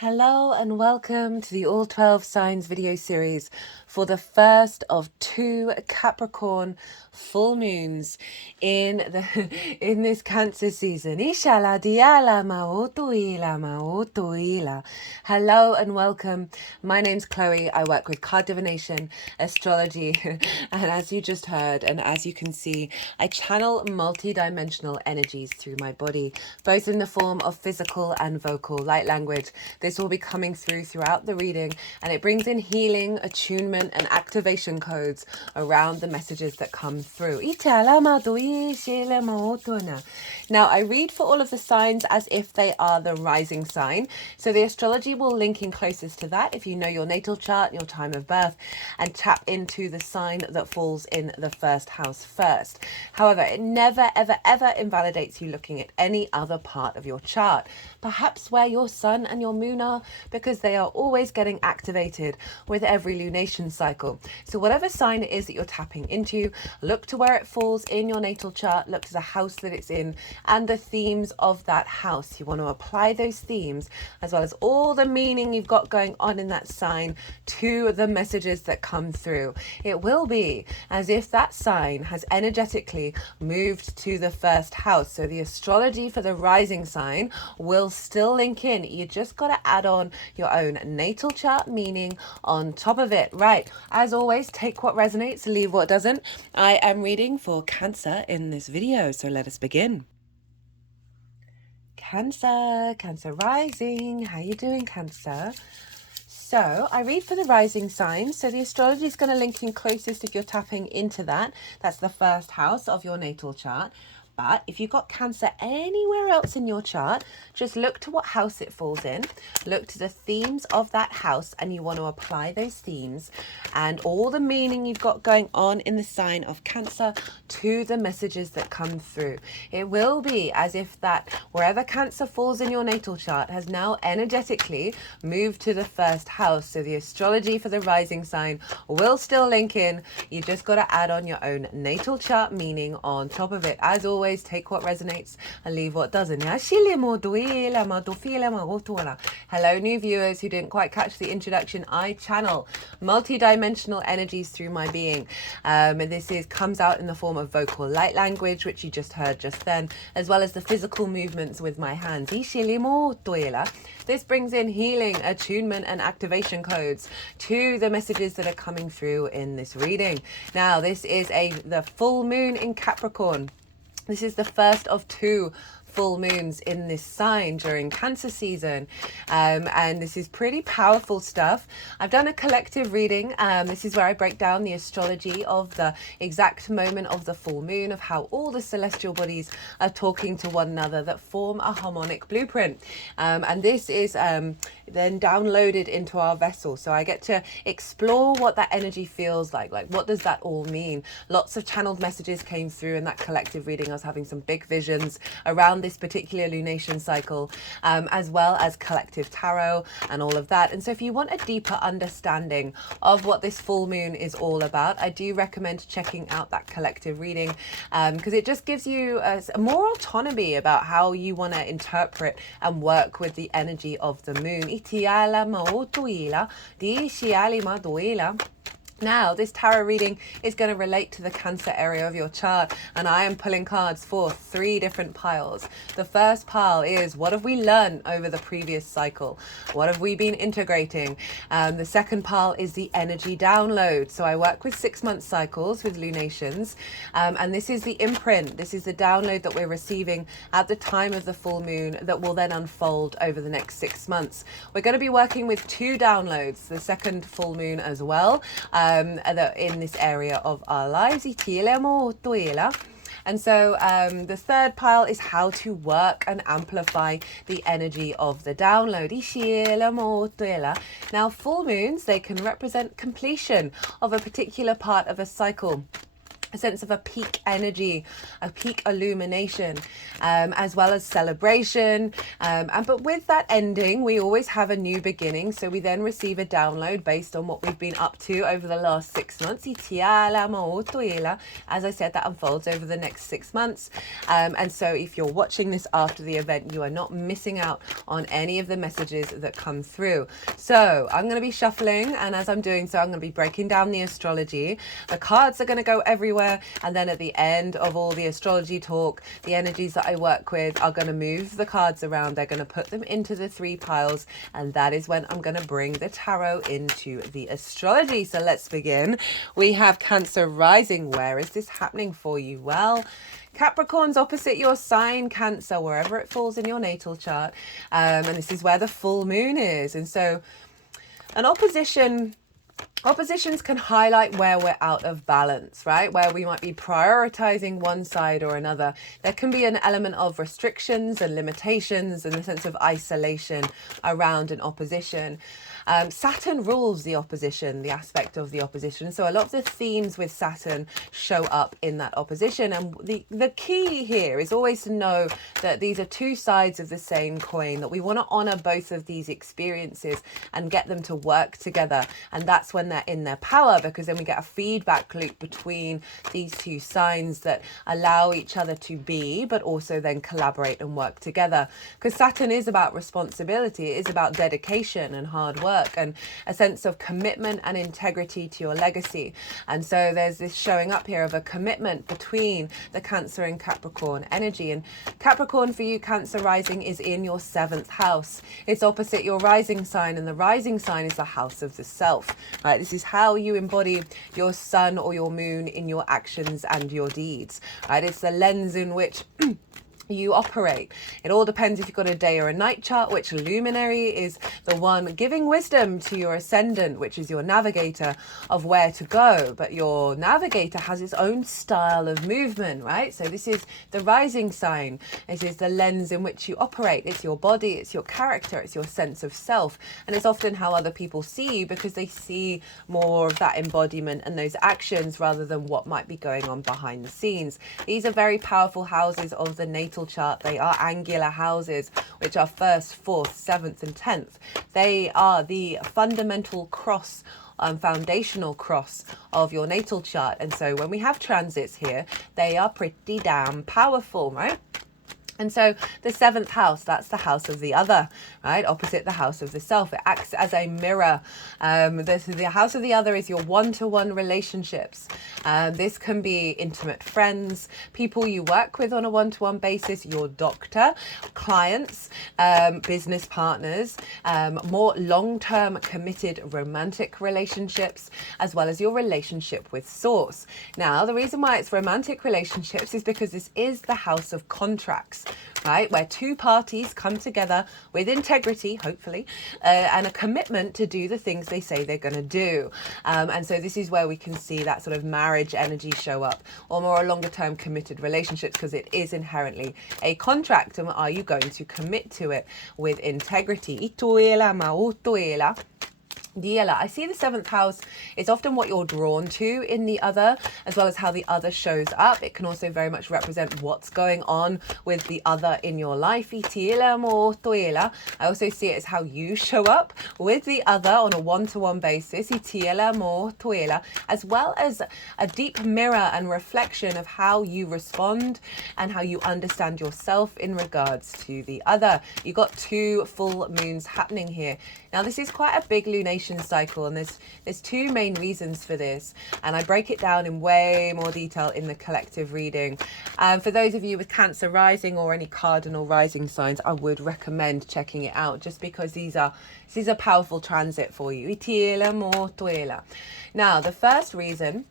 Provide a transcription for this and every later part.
Hello and welcome to the All 12 Signs video series for the first of 2 Capricorn full moons in this Cancer season. Hello and welcome. My name's Chloe. I work with card divination, astrology, and as you just heard and as you can see, I channel multi-dimensional energies through my body, both in the form of physical and vocal light language. This will be coming throughout the reading, and it brings in healing, attunement, and activation codes around the messages that come through. Now, I read for all of the signs as if they are the rising sign. So the astrology will link in closest to that if you know your natal chart, your time of birth, and tap into the sign that falls in the first house first. However, it never, ever, ever invalidates you looking at any other part of your chart, perhaps where your sun and your moon are, because they are always getting activated with every lunation cycle. So whatever sign it is that you're tapping into, look to where it falls in your natal chart, look to the house that it's in and the themes of that house. You want to apply those themes as well as all the meaning you've got going on in that sign to the messages that come through. It will be as if that sign has energetically moved to the first house. So the astrology for the rising sign will still link in. You just got to add on your own natal chart meaning on top of it. Right, as always, take what resonates, leave what doesn't. I am reading for Cancer in this video, so let us begin. Cancer rising. How you doing, Cancer? So I read for the rising sign. So the astrology is going to link in closest if you're tapping into that. That's the first house of your natal chart. But if you've got Cancer anywhere else in your chart, just look to what house it falls in, look to the themes of that house, and you want to apply those themes and all the meaning you've got going on in the sign of Cancer to the messages that come through. It will be as if that wherever Cancer falls in your natal chart has now energetically moved to the first house. So the astrology for the rising sign will still link in. You just got to add on your own natal chart meaning on top of it. As always, take what resonates and leave what doesn't. Hello, new viewers who didn't quite catch the introduction. I channel multi-dimensional energies through my being. This comes out in the form of vocal light language, which you just heard just then, as well as the physical movements with my hands. This brings in healing, attunement, and activation codes to the messages that are coming through in this reading. Now, this is the full moon in Capricorn. This is the first of 2 full moons in this sign during Cancer season, and this is pretty powerful stuff. I've done a collective reading. This is where I break down the astrology of the exact moment of the full moon, of how all the celestial bodies are talking to one another that form a harmonic blueprint, and this is then downloaded into our vessel, so I get to explore what that energy feels like what does that all mean. Lots of channeled messages came through in that collective reading. I was having some big visions around this particular lunation cycle, as well as collective tarot and all of that. And so if you want a deeper understanding of what this full moon is all about, I do recommend checking out that collective reading, because it just gives you more autonomy about how you want to interpret and work with the energy of the moon. Now, this tarot reading is going to relate to the Cancer area of your chart, and I am pulling cards for 3 different piles. The first pile is, what have we learned over the previous cycle? What have we been integrating? The second pile is the energy download. So I work with 6-month cycles with lunations, and this is the imprint. This is the download that we're receiving at the time of the full moon that will then unfold over the next 6 months. We're going to be working with 2 downloads, the second full moon as well, in this area of our lives. And so the third pile is how to work and amplify the energy of the download. Now, full moons, they can represent completion of a particular part of a cycle. a sense of a peak energy, a peak illumination, as well as celebration. But with that ending, we always have a new beginning. So we then receive a download based on what we've been up to over the last 6 months. As I said, that unfolds over the next 6 months. And so if you're watching this after the event, you are not missing out on any of the messages that come through. So I'm going to be shuffling, and as I'm doing so, I'm going to be breaking down the astrology. The cards are going to go everywhere. And then at the end of all the astrology talk, the energies that I work with are going to move the cards around. They're going to put them into the 3 piles. And that is when I'm going to bring the tarot into the astrology. So let's begin. We have Cancer rising. Where is this happening for you? Well, Capricorn's opposite your sign, Cancer, wherever it falls in your natal chart. And this is where the full moon is. And so an oppositions can highlight where we're out of balance, right? Where we might be prioritizing one side or another. There can be an element of restrictions and limitations and a sense of isolation around an opposition. Saturn rules the opposition, the aspect of the opposition. So a lot of the themes with Saturn show up in that opposition. And the key here is always to know that these are 2 sides of the same coin, that we want to honor both of these experiences and get them to work together. And that's when they're in their power, because then we get a feedback loop between these 2 signs that allow each other to be, but also then collaborate and work together. Because Saturn is about responsibility. It is about dedication and hard work and a sense of commitment and integrity to your legacy. And so there's this showing up here of a commitment between the Cancer and Capricorn energy. And Capricorn for you, Cancer rising, is in your 7th house. It's opposite your rising sign, and the rising sign is the house of the self. Right? This is how you embody your sun or your moon in your actions and your deeds. Right? It's the lens in which you operate. It all depends if you've got a day or a night chart, which luminary is the one giving wisdom to your ascendant, which is your navigator of where to go. But your navigator has its own style of movement, right? So this is the rising sign. It is the lens in which you operate. It's your body, it's your character, it's your sense of self. And it's often how other people see you, because they see more of that embodiment and those actions rather than what might be going on behind the scenes. These are very powerful houses of the natal chart. They are angular houses, which are 1st, 4th, 7th and 10th. They are the fundamental cross, foundational cross of your natal chart. And so when we have transits here, they are pretty damn powerful, right? And so the 7th house, that's the house of the other, right? Opposite the house of the self. It acts as a mirror. The house of the other is your one-to-one relationships. This can be intimate friends, people you work with on a one-to-one basis, your doctor, clients, business partners, more long-term committed romantic relationships, as well as your relationship with Source. Now, the reason why it's romantic relationships is because this is the house of contracts. Right, where 2 parties come together with integrity, hopefully, and a commitment to do the things they say they're going to do. And so this is where we can see that sort of marriage energy show up, or more longer term committed relationships, because it is inherently a contract. And are you going to commit to it with integrity? I see the 7th house. It's often what you're drawn to in the other, as well as how the other shows up. It can also very much represent what's going on with the other in your life. I also see it as how you show up with the other on a one-to-one basis, as well as a deep mirror and reflection of how you respond and how you understand yourself in regards to the other. You got 2 full moons happening here. Now, this is quite a big lunation cycle, and there's 2 main reasons for this, and I break it down in way more detail in the collective reading. For those of you with Cancer rising or any cardinal rising signs, I would recommend checking it out, just because this is a powerful transit for you. Now, the first reason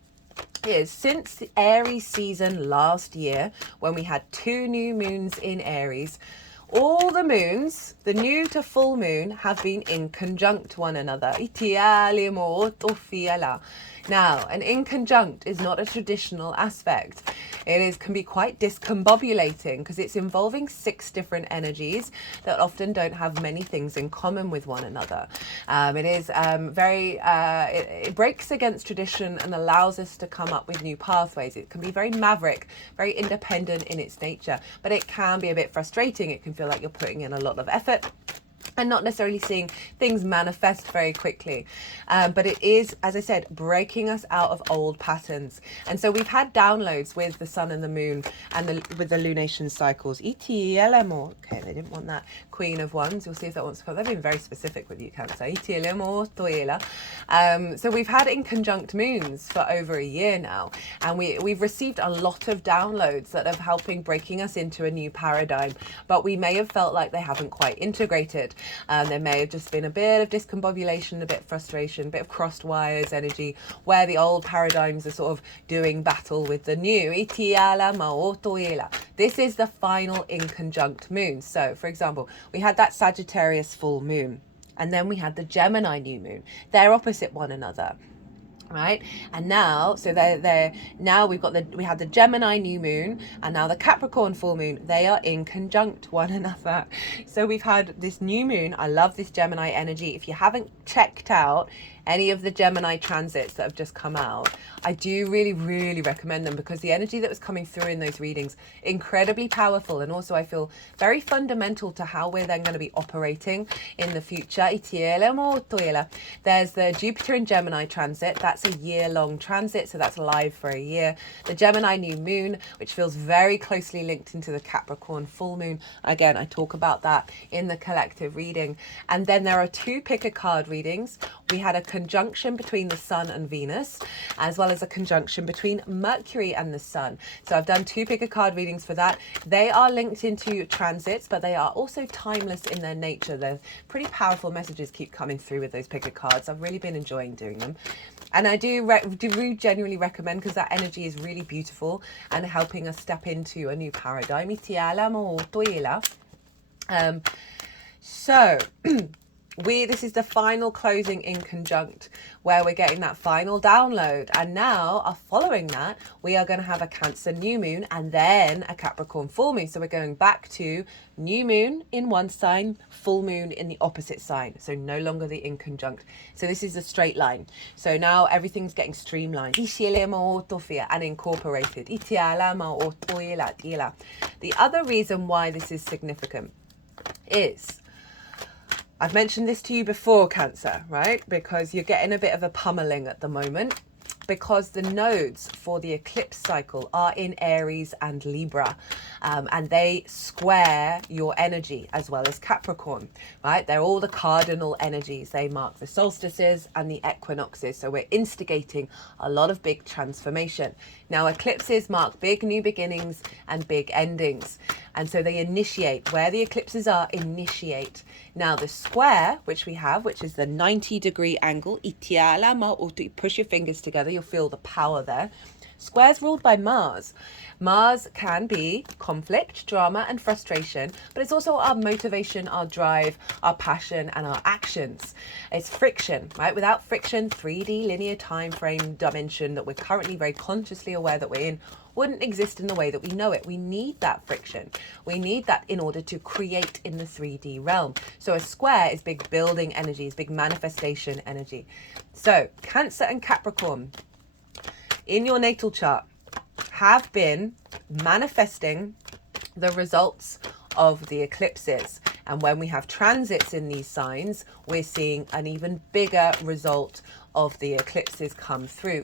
is, since the Aries season last year, when we had 2 new moons in Aries, all the moons, the new to full moon, have been in conjunct one another. Now, an inconjunct is not a traditional aspect. Can be quite discombobulating because it's involving 6 different energies that often don't have many things in common with one another. It breaks against tradition and allows us to come up with new pathways. It can be very maverick, very independent in its nature, but it can be a bit frustrating. It can feel like you're putting in a lot of effort and not necessarily seeing things manifest very quickly. But it is, as I said, breaking us out of old patterns. And so we've had downloads with the sun and the moon and with the lunation cycles. Okay, they didn't want that Queen of Wands. You'll see if that wants to come. They've been very specific with you, Cancer. So we've had inconjunct moons for over a year now. And we've received a lot of downloads that are helping breaking us into a new paradigm. But we may have felt like they haven't quite integrated. There may have just been a bit of discombobulation, a bit of frustration, a bit of crossed wires energy, where the old paradigms are sort of doing battle with the new. This is the final inconjunct moon. So, for example, we had that Sagittarius full moon, and then we had the Gemini new moon. They're opposite one another. Right, and now, so now we had the Gemini new moon and now the Capricorn full moon. They are in conjunct one another. So we've had this new moon. I love this Gemini energy. If you haven't checked out any of the Gemini transits that have just come out, I do really, really recommend them, because the energy that was coming through in those readings, incredibly powerful, and also I feel very fundamental to how we're then going to be operating in the future. There's the Jupiter in Gemini transit. That's a year-long transit, so that's live for a year. The Gemini new moon, which feels very closely linked into the Capricorn full moon. Again, I talk about that in the collective reading. And then there are 2 pick a card readings. We had a conjunction between the sun and Venus, as well as a conjunction between Mercury and the sun. So I've done 2 pick a card readings for that. They are linked into transits, but they are also timeless in their nature. They're pretty powerful messages keep coming through with those pick a cards. I've really been enjoying doing them. And I do genuinely recommend, because that energy is really beautiful and helping us step into a new paradigm. This is the final closing in conjunct, where we're getting that final download. And now, following that, we are going to have a Cancer new moon and then a Capricorn full moon. So we're going back to new moon in one sign, full moon in the opposite sign. So no longer the in conjunct. So this is a straight line. So now everything's getting streamlined and incorporated. The other reason why this is significant is, I've mentioned this to you before, Cancer, right? Because you're getting a bit of a pummeling at the moment, because the nodes for the eclipse cycle are in Aries and Libra, and they square your energy as well as Capricorn, right? They're all the cardinal energies. They mark the solstices and the equinoxes. So we're instigating a lot of big transformation. Now, eclipses mark big new beginnings and big endings. And so they initiate. Where the eclipses are, initiate. Now, the square, which we have, which is the 90-degree angle, push your fingers together, you'll feel the power there. Squares ruled by Mars. Mars can be conflict, drama, and frustration, but it's also our motivation, our drive, our passion, and our actions. It's friction, right? Without friction, 3D linear time frame dimension that we're currently very consciously aware that we're in wouldn't exist in the way that we know it. We need that friction. We need that in order to create in the 3D realm. So a square is big building energy, is big manifestation energy. So Cancer and Capricorn in your natal chart have been manifesting the results of the eclipses. And when we have transits in these signs, we're seeing an even bigger result of the eclipses come through.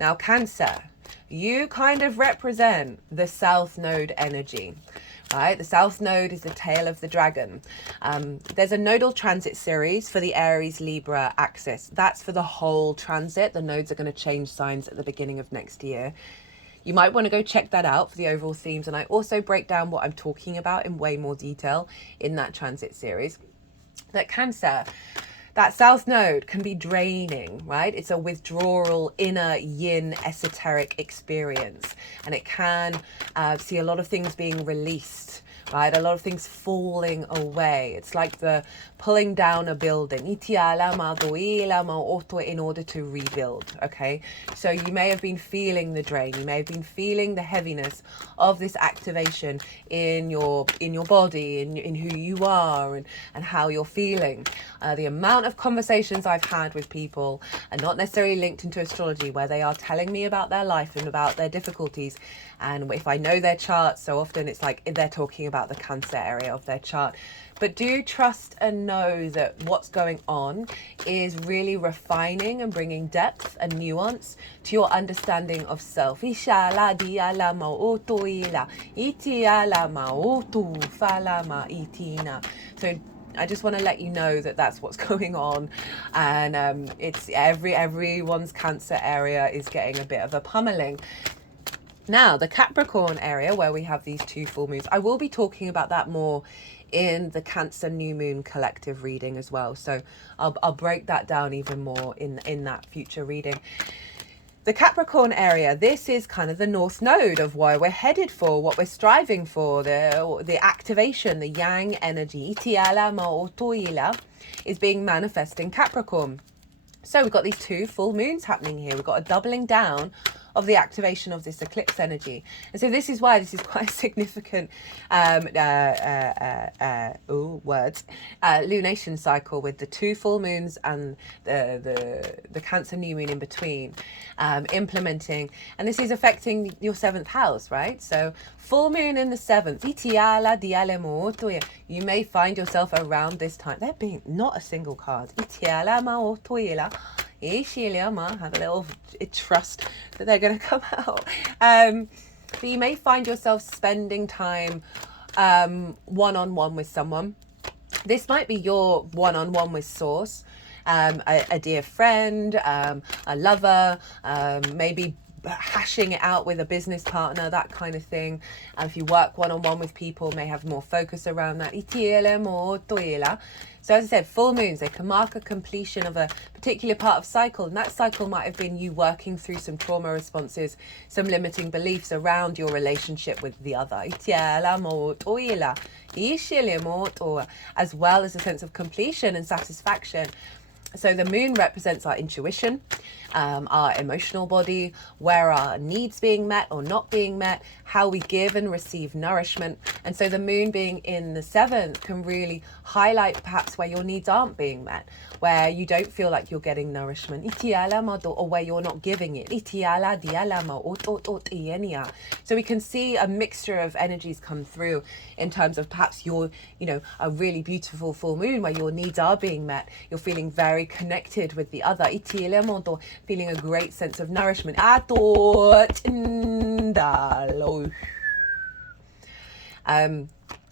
Now, Cancer, you kind of represent the South Node energy, right? The South Node is the tail of the dragon. There's a nodal transit series for the Aries Libra axis. That's for the whole transit. The nodes are going to change signs at the beginning of next year. You might want to go check that out for the overall themes. And I also break down what I'm talking about in way more detail in that transit series. That Cancer, that South Node can be draining, right? It's a withdrawal, inner yin, esoteric experience. And it can see a lot of things being released, right? A lot of things falling away. It's like the pulling down a building in order to rebuild, okay? So you may have been feeling the drain. You may have been feeling the heaviness of this activation in your body, in who you are, and how you're feeling. The amount of conversations I've had with people, and not necessarily linked into astrology, where they are telling me about their life and about their difficulties, and if I know their chart, so often it's like they're talking about the Cancer area of their chart. But do trust and know that what's going on is really refining and bringing depth and nuance to your understanding of self. So I just want to let you know that that's what's going on, and it's everyone's Cancer area is getting a bit of a pummeling. Now, the Capricorn area, where we have these two full moons, I will be talking about that more in the Cancer New Moon collective reading as well. So I'll break that down even more in that future reading. The Capricorn area, this is kind of the North Node of where we're headed for, what we're striving for, the activation, the Yang energy, is being manifest in Capricorn. So we've got these two full moons happening here. We've got a doubling down of the activation of this eclipse energy. And so this is why this is quite a significant lunation cycle, with the two full moons and the Cancer new moon in between implementing. And this is affecting your 7th house, right? So full moon in the 7th. You may find yourself around this time. There being not a single card. Have a little trust that they're going to come out. But you may find yourself spending time one-on-one with someone. This might be your one-on-one with source, a dear friend, a lover, maybe hashing it out with a business partner, that kind of thing. If you work one-on-one with people, may have more focus around that. So as I said, full moons, they can mark a completion of a particular part of cycle, and that cycle might have been you working through some trauma responses, some limiting beliefs around your relationship with the other, as well as a sense of completion and satisfaction. So the moon represents our intuition, our emotional body, where our needs being met or not being met, how we give and receive nourishment. And so the moon being in the 7th can really highlight perhaps where your needs aren't being met, where you don't feel like you're getting nourishment, or where you're not giving it. So we can see a mixture of energies come through in terms of perhaps your, a really beautiful full moon where your needs are being met. You're feeling very connected with the other, feeling a great sense of nourishment.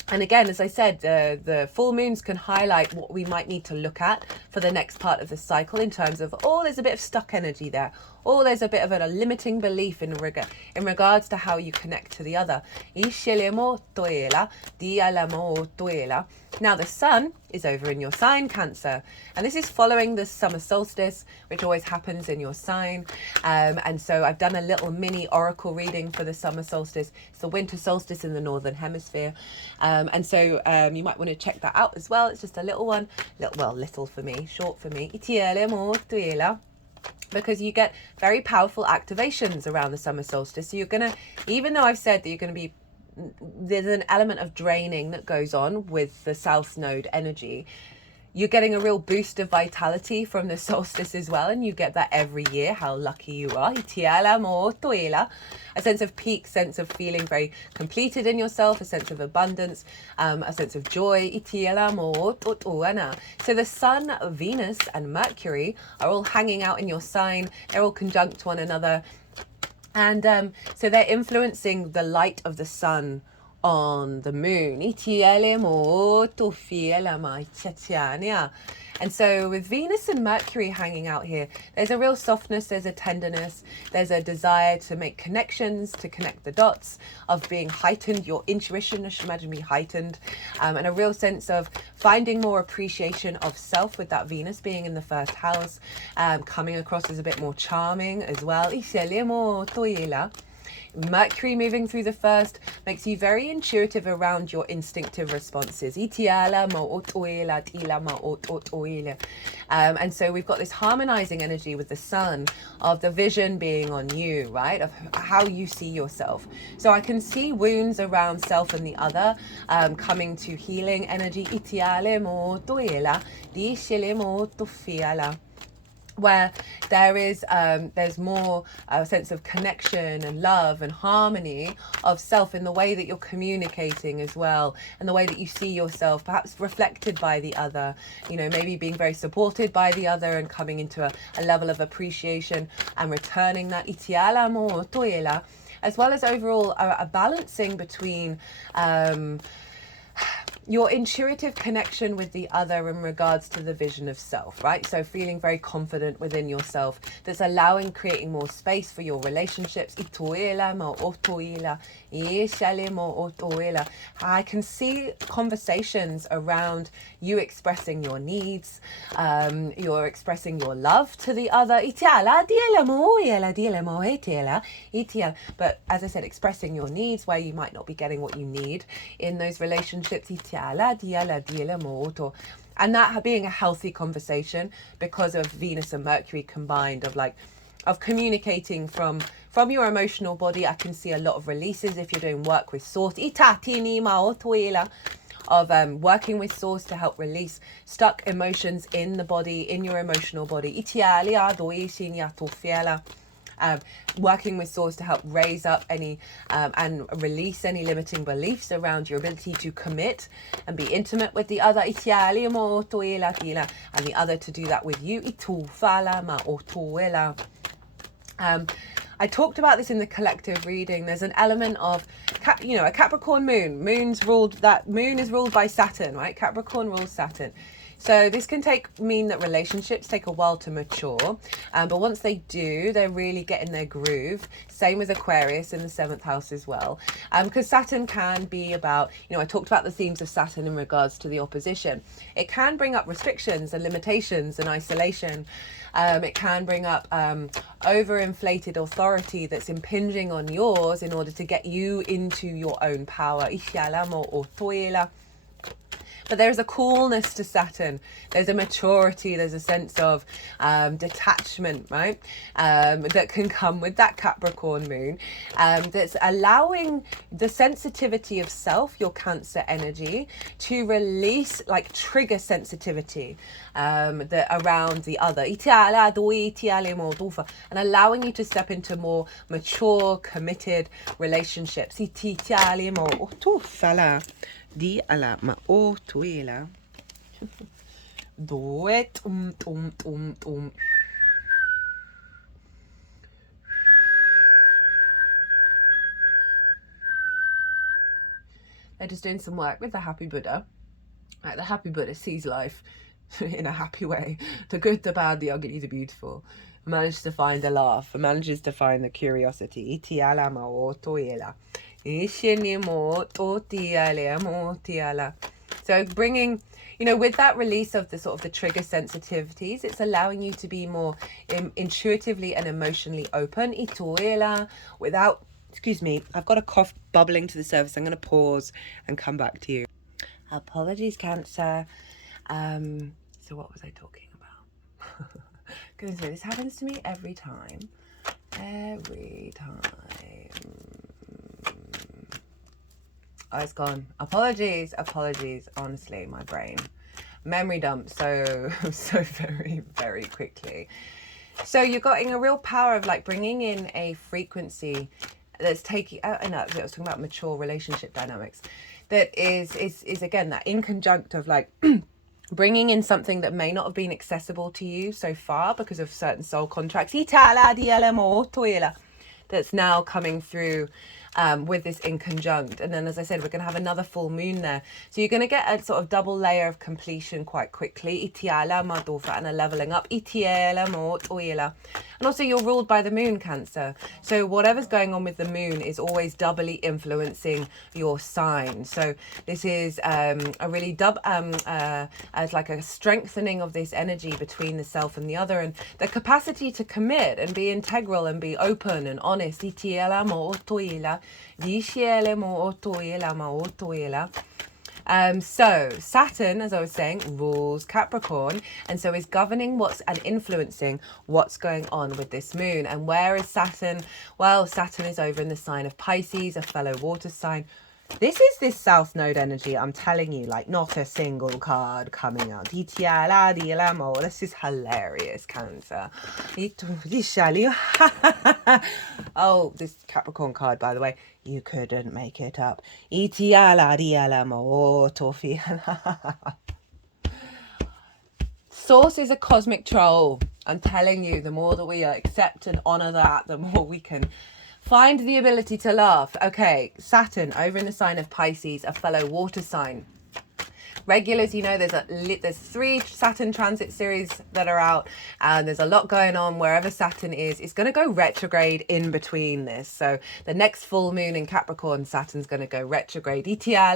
And again, as I said, the full moons can highlight what we might need to look at for the next part of the cycle in terms of, there's a bit of stuck energy there. There's a bit of a limiting belief in regards to how you connect to the other. Now the sun is over in your sign, Cancer, and this is following the summer solstice, which always happens in your sign. And so I've done a little mini oracle reading for the summer solstice. It's the winter solstice in the northern hemisphere. And so you might want to check that out as well. It's just a little one, little for me, short for me. Because you get very powerful activations around the summer solstice. So you're going to, even though I've said that you're going to be, there's an element of draining that goes on with the South Node energy, you're getting a real boost of vitality from the solstice as well, and you get that every year. How lucky you are. A sense of peak, sense of feeling very completed in yourself, a sense of abundance, a sense of joy. So the sun, Venus and Mercury are all hanging out in your sign. They're all conjunct one another. And so they're influencing the light of the sun on the moon. And so with Venus and Mercury hanging out here, there's a real softness, there's a tenderness, there's a desire to make connections, to connect the dots, of being heightened. Your intuition should imagine be heightened, and a real sense of finding more appreciation of self, with that Venus being in the 1st house, coming across as a bit more charming as well. Mercury moving through the first makes you very intuitive around your instinctive responses. And so we've got this harmonizing energy with the sun of the vision being on you, right? Of how you see yourself. So I can see wounds around self and the other coming to healing energy. Where there's more a sense of connection and love and harmony of self in the way that you're communicating as well, and the way that you see yourself, perhaps reflected by the other, you know, maybe being very supported by the other and coming into a level of appreciation and returning that itiala mo toela, as well as overall a balancing between your intuitive connection with the other in regards to the vision of self, right? So feeling very confident within yourself, that's allowing, creating more space for your relationships. I can see conversations around you expressing your needs, you're expressing your love to the other. But as I said, expressing your needs where you might not be getting what you need in those relationships. And that being a healthy conversation because of Venus and Mercury combined, of communicating from your emotional body. I can see a lot of releases if you're doing work with source, of working with source to help release stuck emotions in the body, in your emotional body. Working with source to help raise up any and release any limiting beliefs around your ability to commit and be intimate with the other, and the other to do that with you. I talked about this in the collective reading. There's an element of, a Capricorn moon. Moon is ruled by Saturn, right? Capricorn rules Saturn. So this can mean that relationships take a while to mature, but once they do, they really get in their groove. Same with Aquarius in the 7th house as well, because Saturn can be about, I talked about the themes of Saturn in regards to the opposition. It can bring up restrictions and limitations and isolation. It can bring up overinflated authority that's impinging on yours in order to get you into your own power. But there's a coolness to Saturn. There's a maturity. There's a sense of detachment, right? That can come with that Capricorn moon. That's allowing the sensitivity of self, your Cancer energy, to release, trigger sensitivity that around the other. And allowing you to step into more mature, committed relationships. Di ala ma o tuela. Duet They're just doing some work with the happy Buddha. The happy Buddha sees life in a happy way. The good, the bad, the ugly, the beautiful. Manages to find the laugh. Manages to find the curiosity. Iti ala ma o tuela. So bringing, with that release of the sort of the trigger sensitivities, it's allowing you to be more intuitively and emotionally open. Without, excuse me, I've got a cough bubbling to the surface. I'm going to pause and come back to you. Apologies, Cancer. So what was I talking about? Goodness me, this happens to me every time. Oh, it's gone. Apologies. Honestly, my brain. Memory dump so very, very quickly. So you're getting a real power of bringing in a frequency that's taking, I was talking about mature relationship dynamics. That is again, that in conjunct of bringing in something that may not have been accessible to you so far because of certain soul contracts. That's now coming through with this in conjunct. And then, as I said, we're going to have another full moon there. So you're going to get a sort of double layer of completion quite quickly. And a leveling up. And also you're ruled by the moon, Cancer. So whatever's going on with the moon is always doubly influencing your sign. So this is a really as like a strengthening of this energy between the self and the other, and the capacity to commit and be integral and be open and honest. So Saturn, as I was saying, rules Capricorn, and so is governing what's and influencing what's going on with this moon. And where is Saturn? Well, Saturn is over in the sign of Pisces, a fellow water sign. This is this South Node energy, I'm telling you, like not a single card coming out. This is hilarious, Cancer. Oh, this Capricorn card, by the way, you couldn't make it up. Source is a cosmic troll. I'm telling you, the more that we accept and honor that, the more we can find the ability to laugh. Okay, Saturn over in the sign of Pisces, a fellow water sign. Regulars, you know, there's 3 Saturn transit series that are out, and there's a lot going on wherever Saturn is. It's going to go retrograde in between this. So the next full moon in Capricorn, Saturn's going to go retrograde. Which I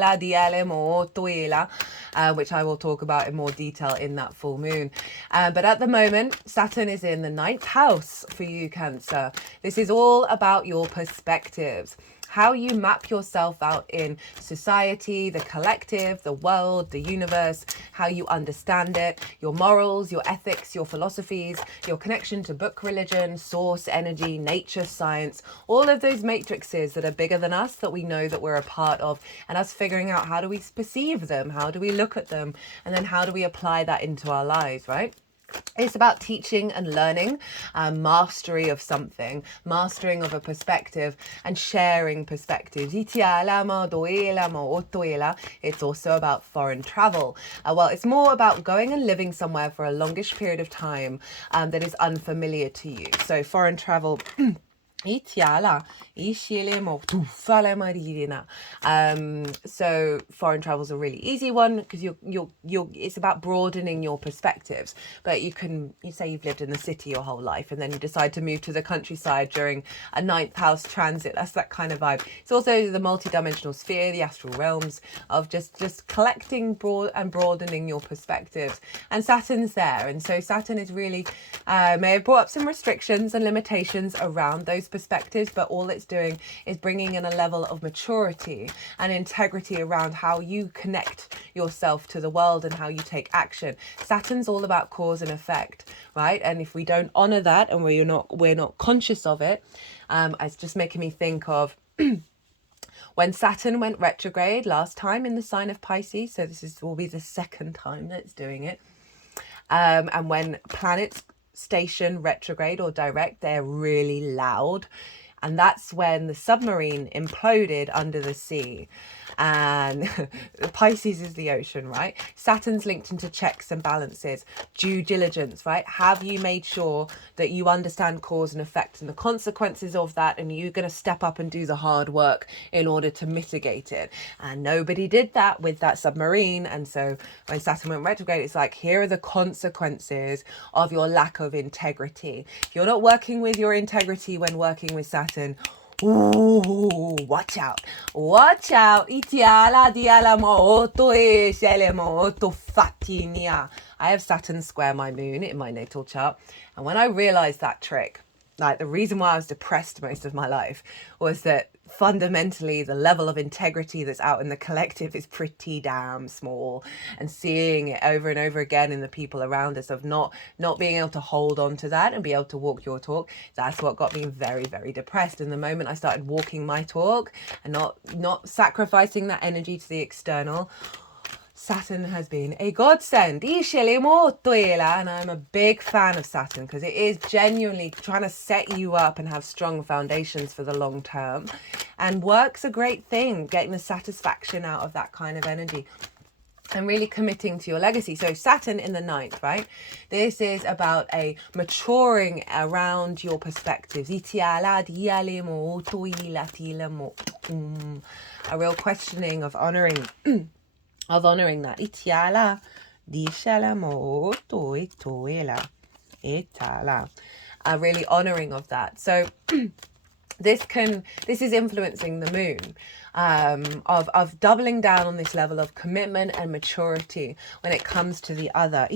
will talk about in more detail in that full moon. But at the moment, Saturn is in the 9th house for you, Cancer. This is all about your perspectives. How you map yourself out in society, the collective, the world, the universe, how you understand it, your morals, your ethics, your philosophies, your connection to book religion, source energy, nature, science, all of those matrices that are bigger than us that we know that we're a part of, and us figuring out how do we perceive them, how do we look at them, and then how do we apply that into our lives, right? It's about teaching and learning, mastery of something, mastering of a perspective, and sharing perspectives. It's also about foreign travel. Well, it's more about going and living somewhere for a longish period of time that is unfamiliar to you. So foreign travel... So foreign travel is a really easy one because it's about broadening your perspectives. But you say you've lived in the city your whole life and then you decide to move to the countryside during a 9th house transit. That's that kind of vibe. It's also the multidimensional sphere, the astral realms of just collecting broad and broadening your perspectives. And Saturn's there, and so Saturn is really may have brought up some restrictions and limitations around those perspectives, but all it's doing is bringing in a level of maturity and integrity around how you connect yourself to the world and how you take action. Saturn's all about cause and effect, right? And if we don't honor that and we're not conscious of it, it's just making me think of when Saturn went retrograde last time in the sign of Pisces. So will be the second time that it's doing it. And when planets station retrograde or direct, they're really loud, and that's when the submarine imploded under the sea. And Pisces is the ocean, right? Saturn's linked into checks and balances, due diligence, right? Have you made sure that you understand cause and effect and the consequences of that, and you're going to step up and do the hard work in order to mitigate it? And nobody did that with that submarine. And so when Saturn went retrograde, it's like, here are the consequences of your lack of integrity. If you're not working with your integrity when working with Saturn, ooh, watch out. Watch out. I have Saturn square my moon in my natal chart. And when I realized that trick, like the reason why I was depressed most of my life was that fundamentally the level of integrity that's out in the collective is pretty damn small, and seeing it over and over again in the people around us of not being able to hold on to that and be able to walk your talk, that's what got me very, very depressed. And the moment I started walking my talk and not sacrificing that energy to the external, Saturn has been a godsend. And I'm a big fan of Saturn because it is genuinely trying to set you up and have strong foundations for the long term. And work's a great thing, getting the satisfaction out of that kind of energy. and really committing to your legacy. So Saturn in the ninth, right? This is about a maturing around your perspectives. A real questioning of honoring that. A really honoring of that. So this is influencing the moon, of doubling down on this level of commitment and maturity when it comes to the other,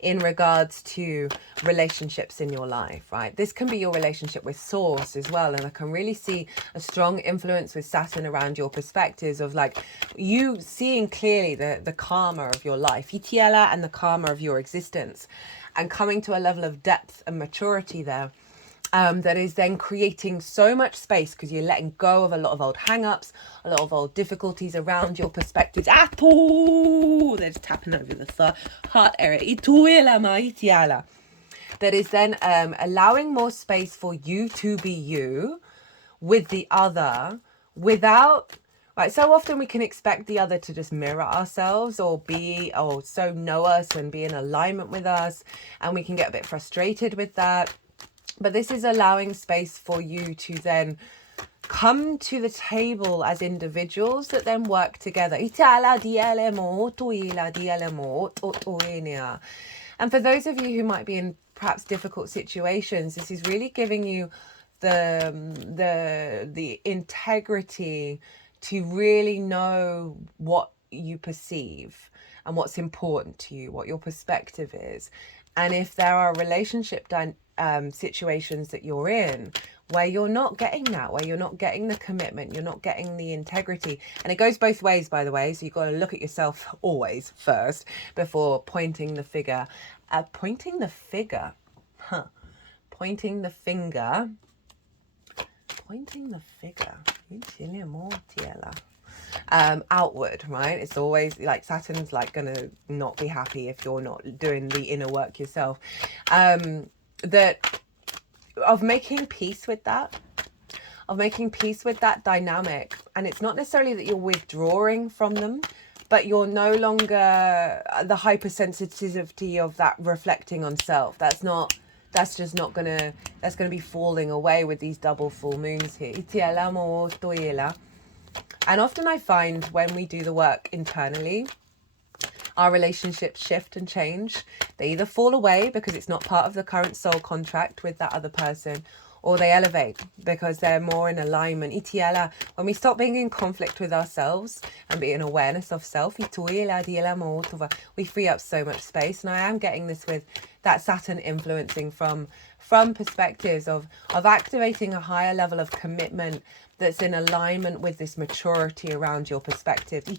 in regards to relationships in your life, right? This can be your relationship with source as well, and I can really see a strong influence with Saturn around your perspectives of like you seeing clearly the karma of your life, and the karma of your existence, and coming to a level of depth and maturity there, that is then creating so much space because you're letting go of a lot of old hang-ups, a lot of old difficulties around your perspectives. They're just tapping over the heart area. That is then allowing more space for you to be you with the other without... Right, so often we can expect the other to just mirror ourselves or so know us and be in alignment with us, and we can get a bit frustrated with that. But this is allowing space for you to then come to the table as individuals that then work together. And for those of you who might be in perhaps difficult situations, this is really giving you the integrity to really know what you perceive and what's important to you, what your perspective is. And if there are relationship situations that you're in where you're not getting that, where you're not getting the commitment, you're not getting the integrity, and it goes both ways, by the way, so you've got to look at yourself always first before pointing the finger. Pointing the finger outward, right? It's always like Saturn's like gonna not be happy if you're not doing the inner work yourself. That of making peace with that dynamic. And it's not necessarily that you're withdrawing from them, but you're no longer the hypersensitivity of that reflecting on self. That's gonna be falling away with these double full moons here. And often I find when we do the work internally, our relationships shift and change. They either fall away because it's not part of the current soul contract with that other person, or they elevate because they're more in alignment. When we stop being in conflict with ourselves and be in awareness of self, we free up so much space. And I am getting this with that Saturn influencing from perspectives of activating a higher level of commitment that's in alignment with this maturity around your perspective. And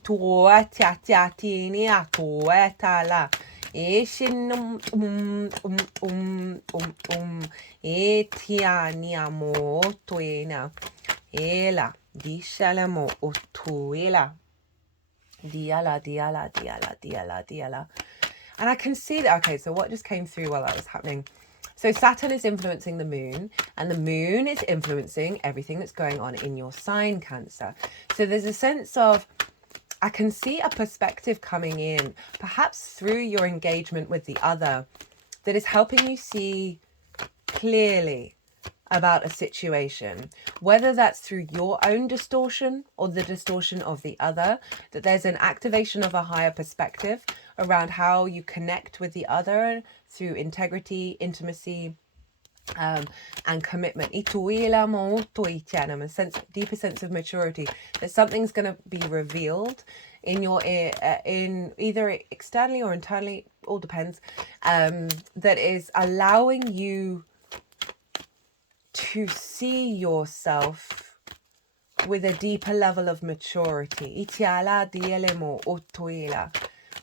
I can see that. Okay, so what just came through while that was happening? So Saturn is influencing the moon, and the moon is influencing everything that's going on in your sign, Cancer. So there's a sense of, I can see a perspective coming in, perhaps through your engagement with the other, that is helping you see clearly about a situation, whether that's through your own distortion or the distortion of the other, that there's an activation of a higher perspective around how you connect with the other through integrity, intimacy, and commitment. A deeper sense of maturity, that something's going to be revealed in your in either externally or internally, all depends, that is allowing you to see yourself with a deeper level of maturity.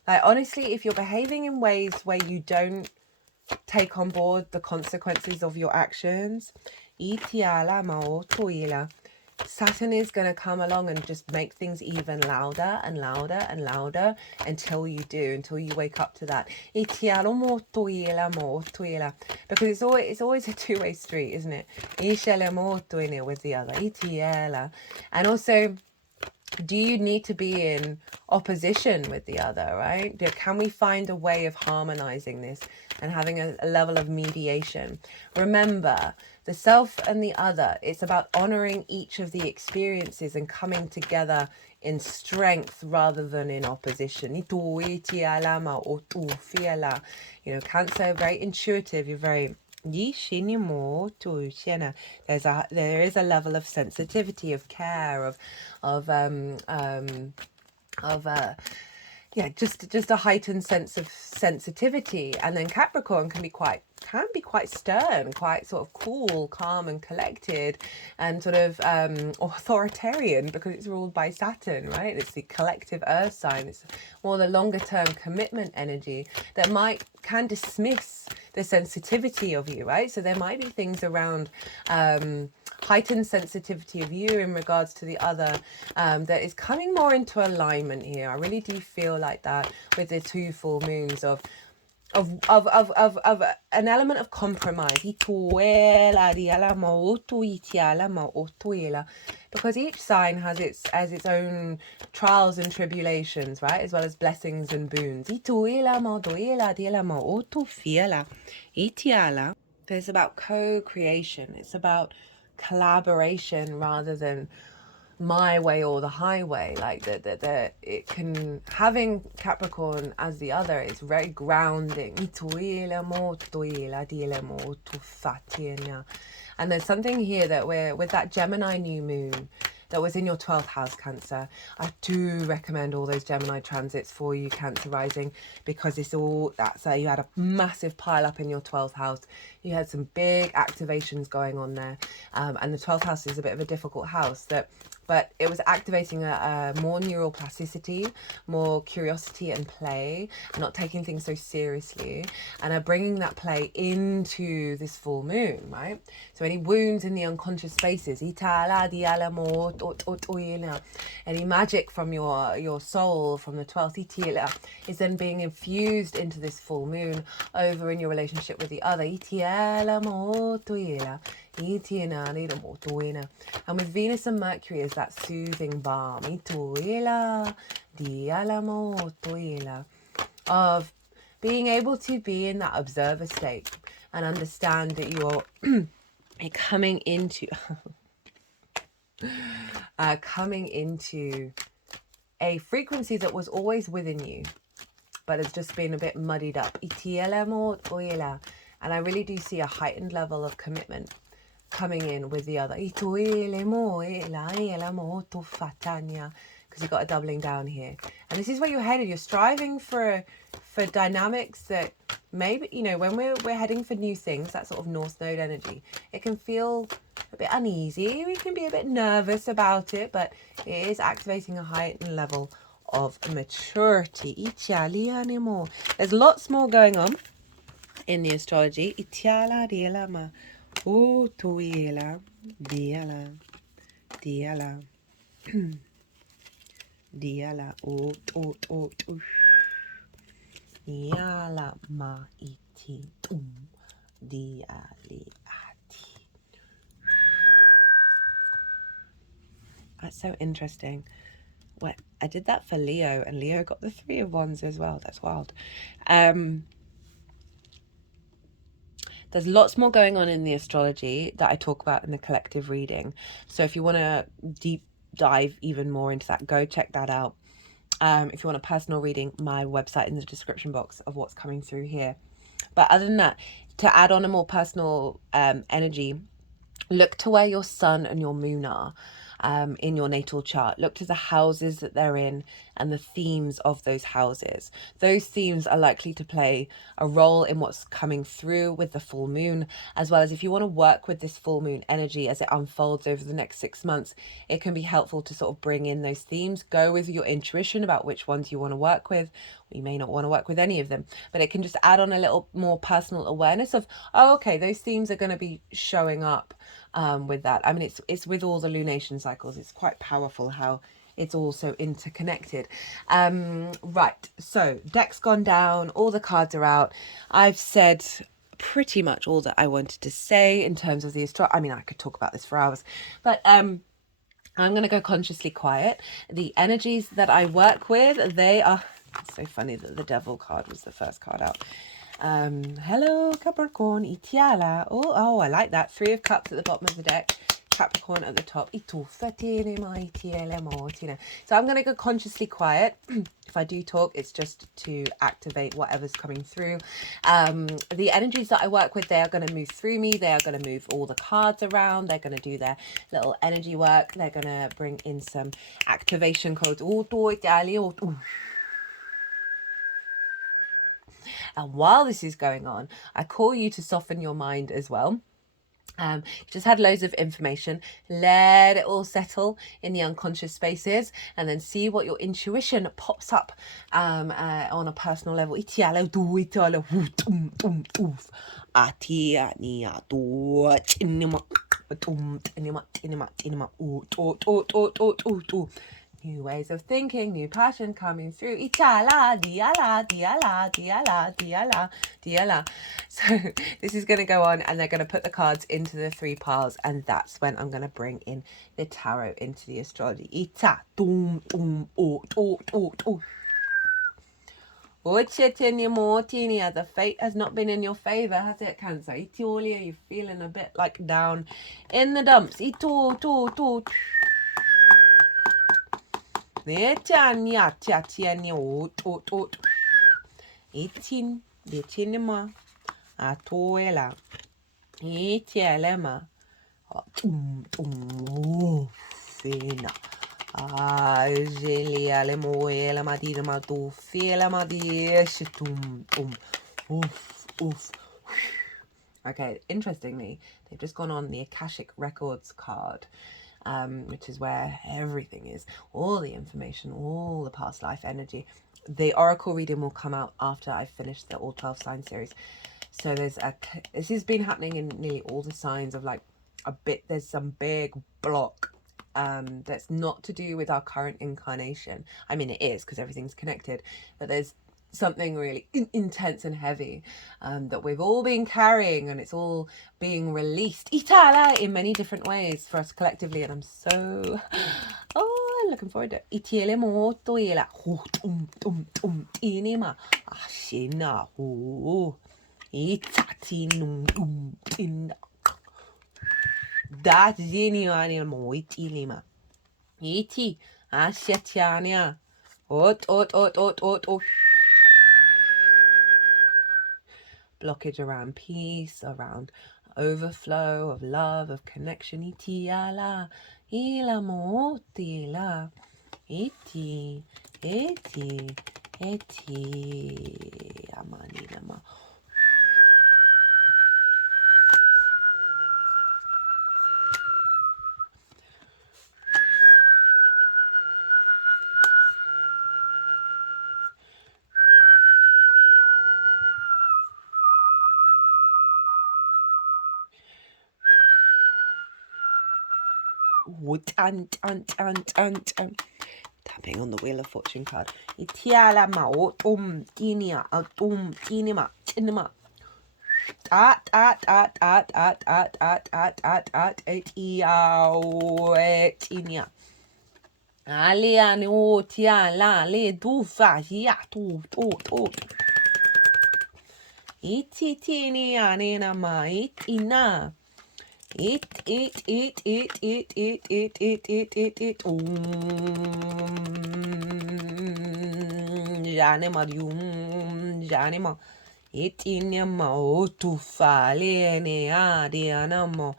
Like, honestly, if you're behaving in ways where you don't take on board the consequences of your actions, Saturn is going to come along and just make things even louder and louder and louder until you wake up to that. Because it's always a two-way street, isn't it? With the other. And also, do you need to be in opposition with the other, right? Can we find a way of harmonizing this and having a level of mediation? Remember, the self and the other, it's about honoring each of the experiences and coming together in strength rather than in opposition. You know, Cancer, very intuitive, you're very... there is a level of sensitivity, of care, of yeah, just a heightened sense of sensitivity. And then Capricorn can be quite stern, quite sort of cool, calm and collected, and sort of authoritarian, because it's ruled by Saturn, right? It's the collective earth sign. It's more the longer term commitment energy that can dismiss the sensitivity of you, right? So there might be things around heightened sensitivity of you in regards to the other that is coming more into alignment here. I really do feel like that with the 2 full moons of an element of compromise, because each sign has its own trials and tribulations, right, as well as blessings and boons. There's about co-creation. It's about collaboration rather than my way or the highway. Like it can, having Capricorn as the other is very grounding. And there's something here that we're with that Gemini new moon that was in your 12th house, Cancer. I do recommend all those Gemini transits for you, Cancer rising, because it's all that's you had a massive pile up in your 12th house. You had some big activations going on there, and the 12th house is a bit of a difficult house, but it was activating a more neural plasticity, more curiosity and play, not taking things so seriously, and bringing that play into this full moon, right? So any wounds in the unconscious spaces, any magic from your soul from the 12th is then being infused into this full moon over in your relationship with the other. And with Venus and Mercury is that soothing balm of being able to be in that observer state and understand that you're coming into a frequency that was always within you, but it's just been a bit muddied up. And I really do see a heightened level of commitment coming in with the other, because you've got a doubling down here. And this is where you're headed. You're striving for dynamics that maybe, you know, when we're heading for new things, that sort of North Node energy, it can feel a bit uneasy. We can be a bit nervous about it, but it is activating a heightened level of maturity. There's lots more going on in the astrology. That's so interesting. Well, I did that for Leo, and Leo got the 3 of Wands as well. That's wild. There's lots more going on in the astrology that I talk about in the collective reading. So if you want to deep dive even more into that, go check that out. If you want a personal reading, my website in the description box of what's coming through here. But other than that, to add on a more personal energy, look to where your sun and your moon are in your natal chart. Look to the houses that they're in and the themes of those houses. Those themes are likely to play a role in what's coming through with the full moon, as well as if you want to work with this full moon energy as it unfolds over the next 6 months, it can be helpful to sort of bring in those themes. Go with your intuition about which ones you want to work with. You may not want to work with any of them, but it can just add on a little more personal awareness of, oh, okay, those themes are going to be showing up with that. I mean, it's with all the lunation cycles. It's quite powerful how it's all so interconnected. Right, so deck's gone down, all the cards are out. I've said pretty much all that I wanted to say in terms of the I mean, I could talk about this for hours, but I'm going to go consciously quiet. The energies that I work with, they are... It's so funny that the Devil card was the first card out. Hello, Capricorn, Itiala. Oh, I like that. 3 of Cups at the bottom of the deck. Capricorn at the top. So I'm going to go consciously quiet. If I do talk, it's just to activate whatever's coming through. The energies that I work with, they are going to move through me. They are going to move all the cards around. They're going to do their little energy work. They're going to bring in some activation codes. And while this is going on, I call you to soften your mind as well. You just had loads of information. Let it all settle in the unconscious spaces, and then see what your intuition pops up on a personal level. New ways of thinking, new passion coming through. Ichala, diala, diala, diala, diala, diala. So this is going to go on, and they're going to put the cards into the 3 piles, and that's when I'm going to bring in the tarot into the astrology. Ita, doom, doom, oh, oh, oh, oh. The fate has not been in your favor, has it, Cancer? Itiolia, you're feeling a bit like down in the dumps. Ito, to, to. Itin, detinima, atoela, itielema, fina, agelia, lemoela, madina, madu, fiela, madishitum, oof. Okay, interestingly, they've just gone on the Akashic Records card. Which is where everything is, all the information, all the past life energy. The oracle reading will come out after I've finished the all 12 sign series. So this has been happening in nearly all the signs of like there's some big block that's not to do with our current incarnation. I mean, it is, because everything's connected, but there's something really intense and heavy that we've all been carrying, and it's all being released Itala in many different ways for us collectively, and I'm so looking forward to it. Blockage around peace, around overflow of love, of connection. Itiala, ila motila, iti, amanilama. Tapping on the Wheel of Fortune card. Itiala ma otum tinia atum tinima tinima. At tinia. Aliani o tiala le dufa ya tu. Ititinia nena ma itina. It. Janema. It inema o tu faliene adianamo.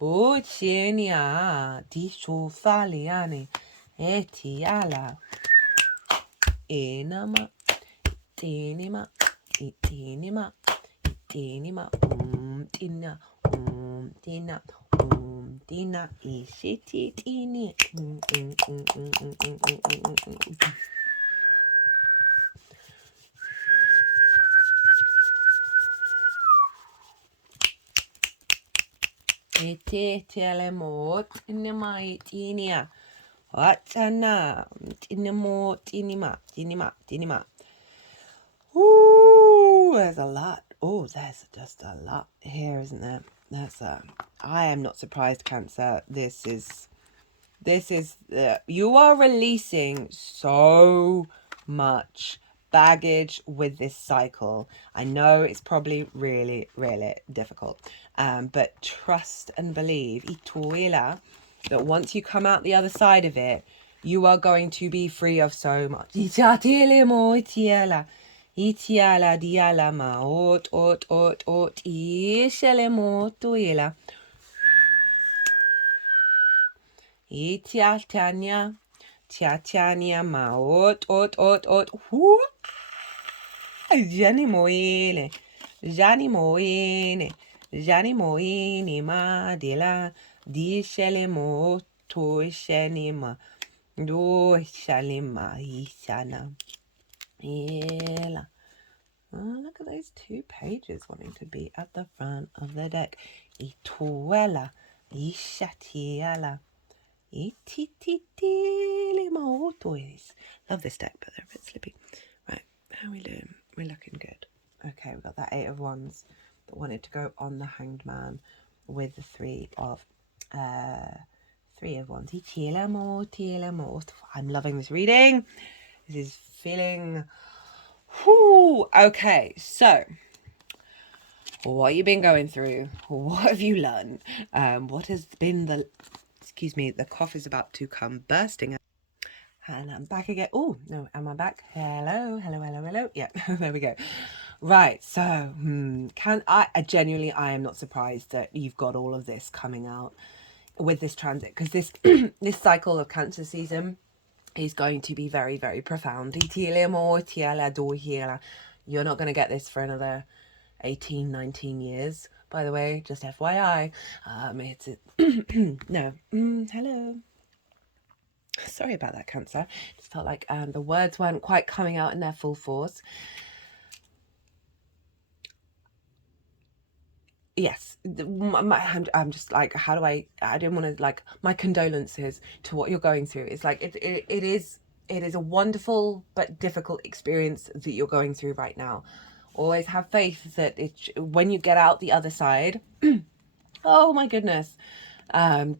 O chenia disho faliane. Etiala. Enama. Tinima. Tina. Tina ishiti tini. Telemot inima tinia. Watana tinimo tinima. Ooh, there's a lot. Oh, there's just a lot here, isn't there? I am not surprised, Cancer. This is This is, you are releasing so much baggage with this cycle. I know it's probably really, really difficult. But trust and believe, ituela, that once you come out the other side of it, you are going to be free of so much. Itiala diala ma ot ishele mo tuila. Itiatania Tiatania ma ot hu Jani moine ma de la di shele mo to sheni ma do shale ma ishana ela. Oh, look at those 2 pages wanting to be at the front of the deck. Ituela ishatiala. Love this deck, but they're a bit slippy. Right, how are we doing? We're looking good. Okay, we've got that 8 of Wands that wanted to go on the Hanged Man with the 3 of Wands. I'm loving this reading. This is feeling. Whoo. Okay, so what have you been going through? What have you learned? What has been the... Excuse me, the cough is about to come bursting out. And I'm back again. Oh, no, am I back? Hello. Yeah, there we go. Right, so, genuinely, I am not surprised that you've got all of this coming out with this transit, because this this cycle of Cancer season is going to be very, very profound. You're not going to get this for another 18, 19 years. By the way, just FYI, no, hello. Sorry about that, Cancer. Just felt like the words weren't quite coming out in their full force. Yes, I'm just like, how do I didn't want to, like, my condolences to what you're going through. It's like, it is a wonderful but difficult experience that you're going through right now. Always have faith that when you get out the other side, oh my goodness,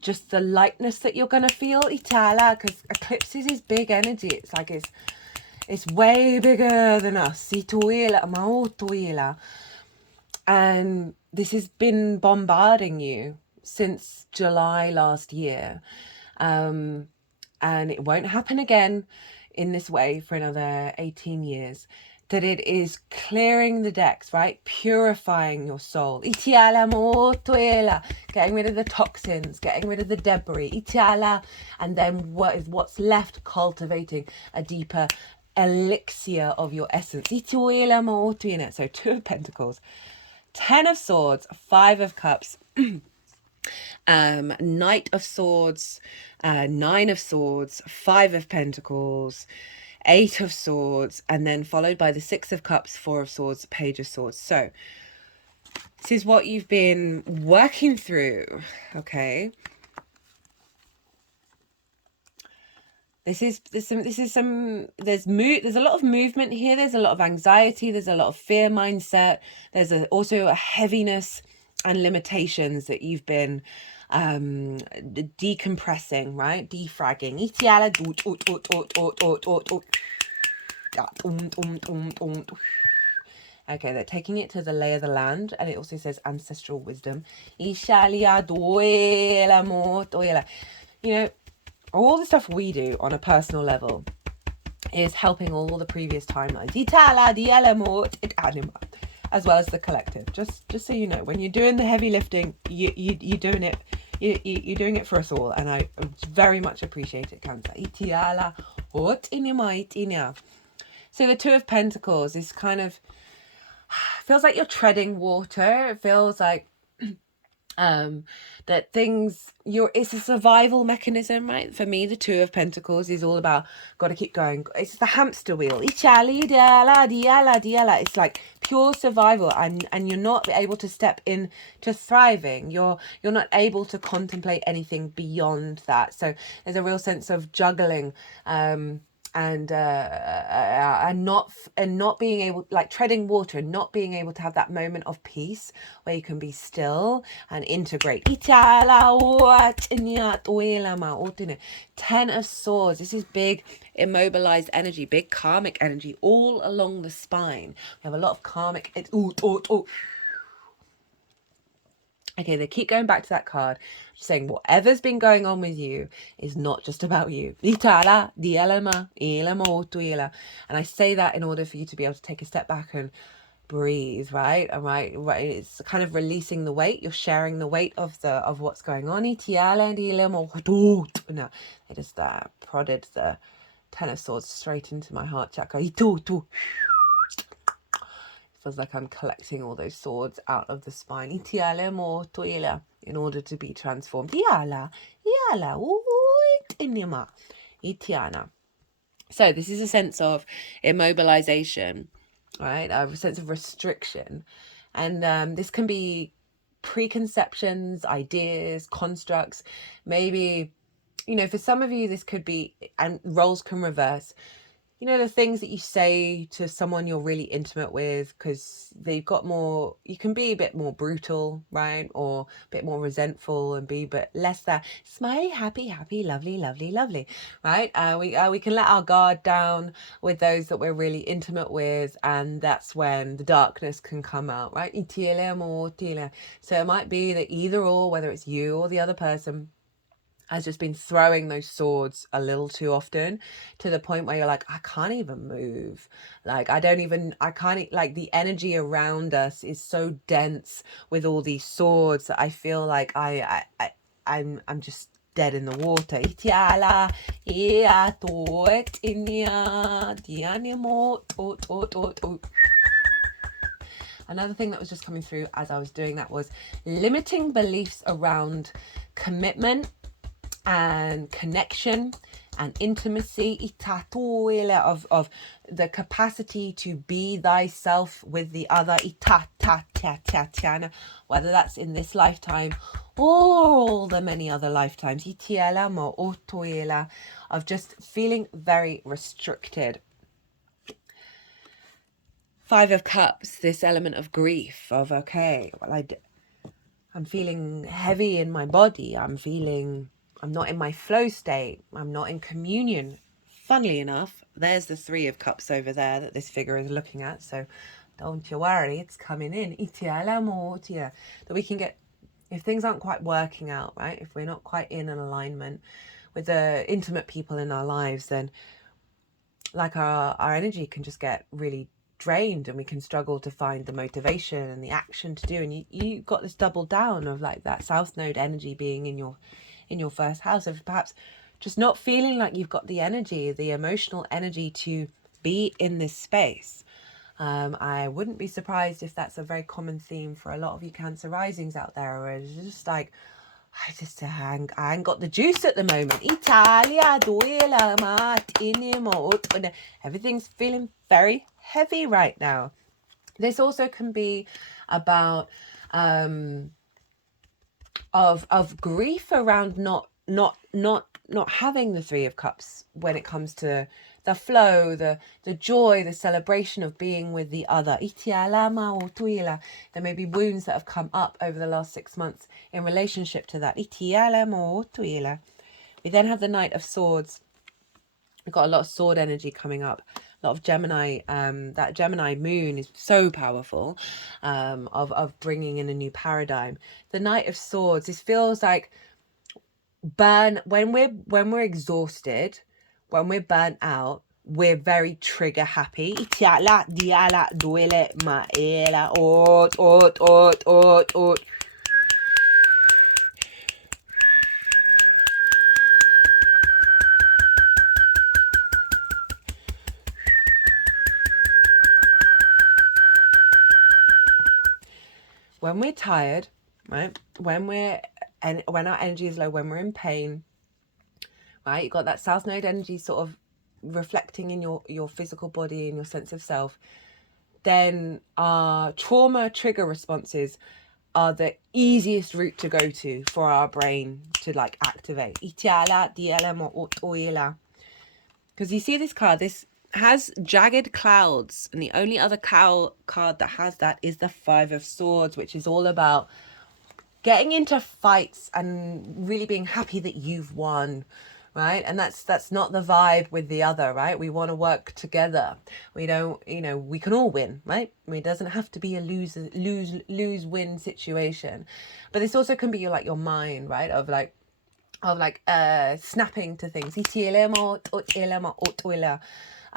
just the lightness that you're gonna feel, Itala, because eclipses is big energy. It's like it's way bigger than us. And this has been bombarding you since July last year, and it won't happen again in this way for another 18 years. That it is clearing the decks, right? Purifying your soul. Getting rid of the toxins, getting rid of the debris. And then what's left, cultivating a deeper elixir of your essence. So 2 of Pentacles, 10 of Swords, 5 of Cups, Knight of Swords, 9 of Swords, 5 of Pentacles, 8 of Swords, and then followed by the 6 of Cups, 4 of Swords, Page of Swords. So this is what you've been working through, okay? There's a lot of movement here. There's a lot of anxiety. There's a lot of fear mindset. There's also a heaviness and limitations that you've been decompressing, right? Defragging. Okay, they're taking it to the lay of the land, and it also says ancestral wisdom. You know, all the stuff we do on a personal level is helping all the previous timelines, as well as the collective. Just so you know, when you're doing the heavy lifting, you're doing it. You're doing it for us all, and I very much appreciate it, Cancer. So the 2 of Pentacles is kind of, feels like you're treading water. It feels like that it's a survival mechanism, right? For me, the 2 of Pentacles is all about got to keep going. It's the hamster wheel. It's like pure survival, and you're not able to step in to thriving. You're not able to contemplate anything beyond that. So there's a real sense of juggling, and and not being able, like treading water and not being able to have that moment of peace where you can be still and integrate. 10 of Swords. This is big immobilized energy, big karmic energy all along the spine. We have a lot of karmic. Okay, they keep going back to that card, saying whatever's been going on with you is not just about you. And I say that in order for you to be able to take a step back and breathe, right? And right. It's kind of releasing the weight. You're sharing the weight of what's going on. No, they just prodded the 10 of Swords straight into my heart chakra. Feels like I'm collecting all those swords out of the spine in order to be transformed. So this is a sense of immobilization, right? A sense of restriction. And this can be preconceptions, ideas, constructs. Maybe, for some of you, this could be, and roles can reverse. The things that you say to someone you're really intimate with, because they've got more, you can be a bit more brutal, right? Or a bit more resentful and be, but less that smiley, happy, lovely, right? We can let our guard down with those that we're really intimate with, and that's when the darkness can come out, right? So it might be that either or, whether it's you or the other person, has just been throwing those swords a little too often, to the point where you're like, I can't even move. Like, like the energy around us is so dense with all these swords that I feel like I'm just dead in the water. Another thing that was just coming through as I was doing that was limiting beliefs around commitment and connection and intimacy, of the capacity to be thyself with the other, whether that's in this lifetime or all the many other lifetimes, of just feeling very restricted. 5 of Cups, this element of grief, of I'm feeling heavy in my body, I'm not in my flow state, I'm not in communion. Funnily enough, there's the 3 of Cups over there that this figure is looking at, so don't you worry, it's coming in. That we can get, if things aren't quite working out, right, if we're not quite in an alignment with the intimate people in our lives, then like our energy can just get really drained, and we can struggle to find the motivation and the action to do. And you got this double down of like that South Node energy being in your first house, of perhaps just not feeling like you've got the energy, the emotional energy to be in this space. I wouldn't be surprised if that's a very common theme for a lot of you Cancer risings out there, where it's just like, I ain't got the juice at the moment. Everything's feeling very heavy right now. This also can be about of grief around not having the 3 of Cups when it comes to the flow, the joy, the celebration of being with the other. There may be wounds that have come up over the last 6 months in relationship to that. We then have the Knight of Swords. We've got a lot of sword energy coming up. A lot of Gemini. That Gemini moon is so powerful, of bringing in a new paradigm. The Knight of Swords. This feels like when we're exhausted, when we're burnt out, we're very trigger happy. When we're tired, right? When our energy is low, when we're in pain, right? You've got that South Node energy sort of reflecting in your physical body and your sense of self. Then our trauma trigger responses are the easiest route to go to for our brain to like activate. Because you see this card, this has jagged clouds, and the only other card that has that is the Five of Swords, which is all about getting into fights and really being happy that you've won, right? And that's not the vibe with the other, right? We want to work together. We don't, we can all win, right? I mean, it doesn't have to be a lose win situation. But this also can be your mind, right? Of snapping to things.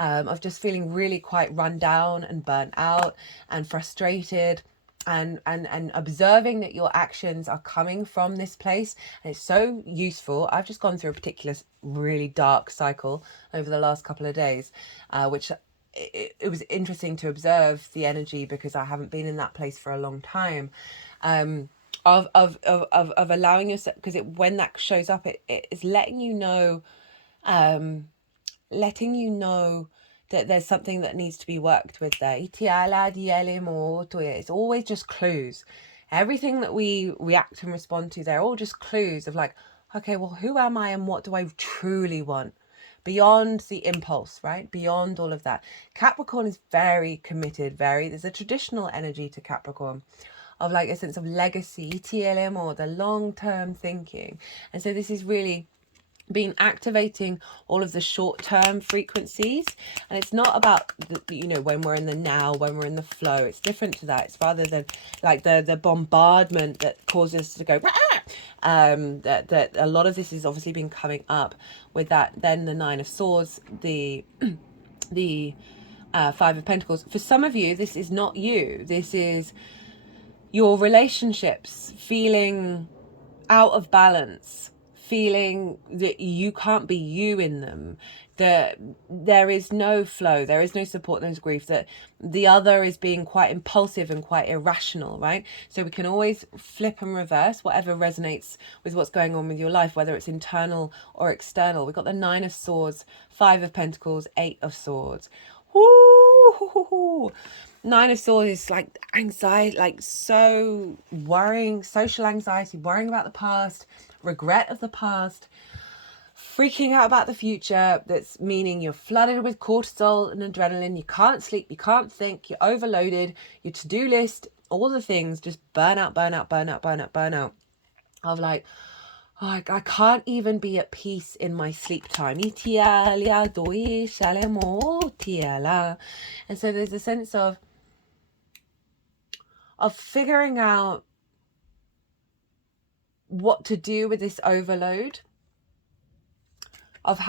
Of just feeling really quite run down and burnt out and frustrated, and observing that your actions are coming from this place. And it's so useful. I've just gone through a particular really dark cycle over the last couple of days, which it was interesting to observe the energy, because I haven't been in that place for a long time. Of allowing yourself, because when that shows up, it is letting you know that there's something that needs to be worked with there. It's always just clues. Everything that we react and respond to, they're all just clues of okay, well, who am I and what do I truly want? Beyond the impulse, right? Beyond all of that. Capricorn is very committed, there's a traditional energy to Capricorn of a sense of legacy, or the long-term thinking. And so this is really been activating all of the short-term frequencies, and it's not about when we're in the now, when we're in the flow. It's different to that. It's rather than the bombardment that causes us to go that a lot of this has obviously been coming up with that. Then the Nine of Swords, the Five of Pentacles. For some of you, this is not you. This is your relationships feeling out of balance, feeling that you can't be you in them, that there is no flow, there is no support, there's grief, that the other is being quite impulsive and quite irrational, right? So we can always flip and reverse whatever resonates with what's going on with your life, whether it's internal or external. We've got the Nine of Swords, Five of Pentacles, Eight of Swords. Woo! Nine of Swords is anxiety, so worrying, social anxiety, worrying about the past, regret of the past, freaking out about the future. That's meaning you're flooded with cortisol and adrenaline. You can't sleep, you can't think, you're overloaded, your to-do list, all the things just burn out. Of I can't even be at peace in my sleep time. And so there's a sense of figuring out what to do with this overload, of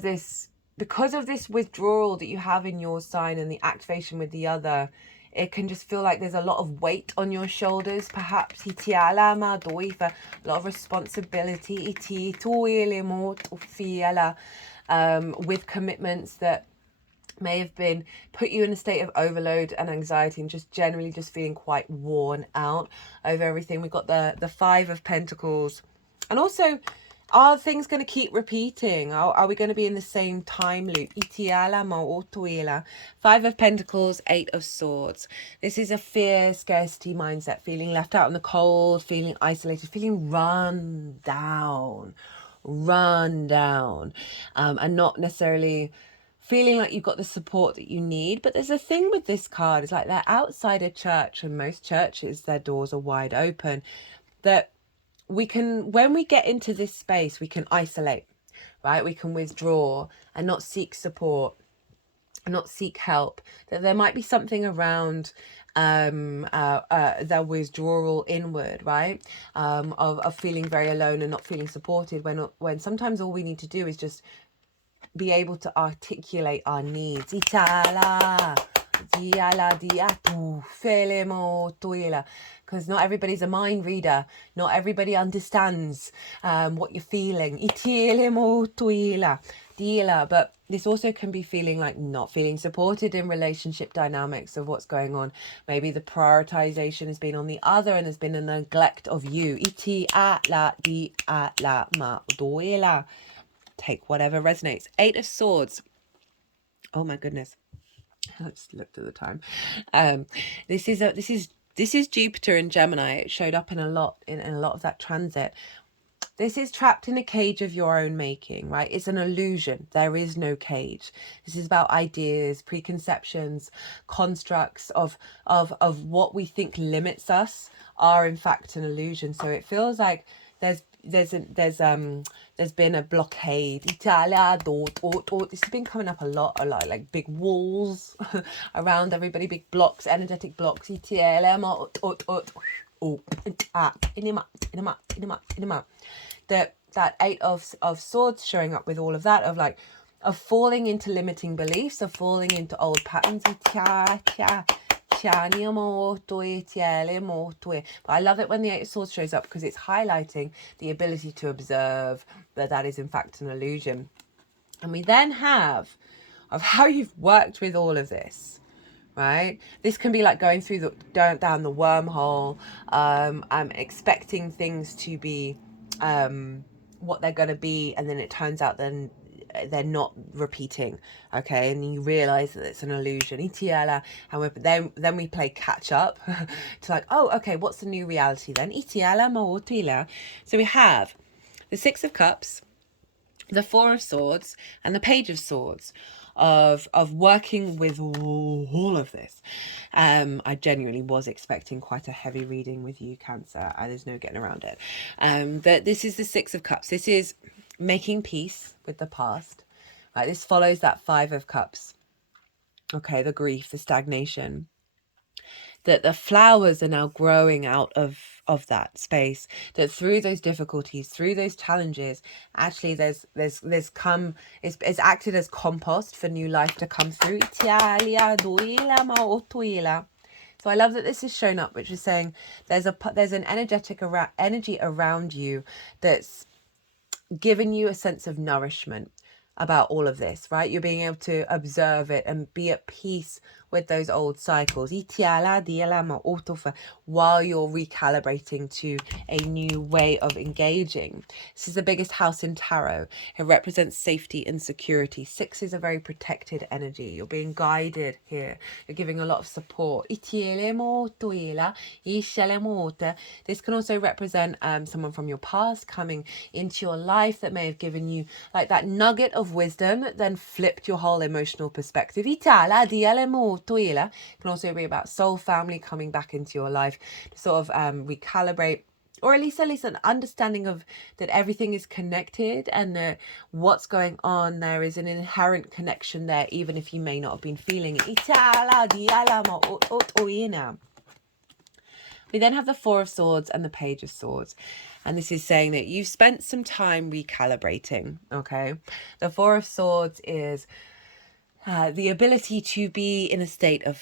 this, because of this withdrawal that you have in your sign and the activation with the other. It can just feel like there's a lot of weight on your shoulders, perhaps. A lot of responsibility, with commitments that may have been put you in a state of overload and anxiety, and just generally just feeling quite worn out over everything. We've got the Five of Pentacles. And also, are things going to keep repeating? Are we going to be in the same time loop? Five of Pentacles, Eight of Swords. This is a fear, scarcity mindset, feeling left out in the cold, feeling isolated, feeling run down, and not necessarily feeling like you've got the support that you need. But there's a thing with this card, it's they're outside a church, and most churches, their doors are wide open, that we can, when we get into this space, we can isolate, right? We can withdraw and not seek support, not seek help. That there might be something around the withdrawal inward, right? Of feeling very alone and not feeling supported, when sometimes all we need to do is just be able to articulate our needs. Because not everybody's a mind reader. Not everybody understands what you're feeling. But this also can be feeling like not feeling supported in relationship dynamics of what's going on. Maybe the prioritization has been on the other and there's been a neglect of you. Take whatever resonates. Eight of Swords. Oh my goodness. I just looked at the time. This is Jupiter in Gemini. It showed up in a lot of that transit. This is trapped in a cage of your own making, right? It's an illusion. There is no cage. This is about ideas, preconceptions, constructs of what we think limits us are in fact an illusion. So it feels like there's been a blockade. This has been coming up a lot, like big walls around everybody, big blocks, energetic blocks. That eight of swords showing up with all of that, of like of falling into limiting beliefs, of falling into old patterns. But I love it when the Eight of Swords shows up because it's highlighting the ability to observe that is in fact an illusion. And we then have of how you've worked with all of this, right? This can be like going through down the wormhole. I'm expecting things to be what they're going to be, and then it turns out then they're not repeating, okay, and you realize that it's an illusion. And then we play catch up to like, oh, okay, what's the new reality then? So we have the Six of Cups, the Four of Swords, and the Page of Swords, of working with all of this. I genuinely was expecting quite a heavy reading with you, Cancer. There's no getting around it. But this is the Six of Cups. This is making peace with the past. Right? This follows that Five of Cups. Okay, the grief, the stagnation. That the flowers are now growing out of that space, that through those difficulties, through those challenges, actually there's come, it's acted as compost for new life to come through. So I love that this is shown up, which is saying there's an energy around you that's given you a sense of nourishment about all of this, right? You're being able to observe it and be at peace with those old cycles while you're recalibrating to a new way of engaging. This is the biggest house in tarot. It represents safety and security. Six is a very protected energy. You're being guided here. You're giving a lot of support. This can also represent someone from your past coming into your life that may have given you like that nugget of wisdom that then flipped your whole emotional perspective. It can also be about soul family coming back into your life to sort of recalibrate, or at least an understanding of that everything is connected, and that what's going on, there is an inherent connection there, even if you may not have been feeling it. We then have the Four of Swords and the Page of Swords. And this is saying that you've spent some time recalibrating, okay? The Four of Swords is the ability to be in a state of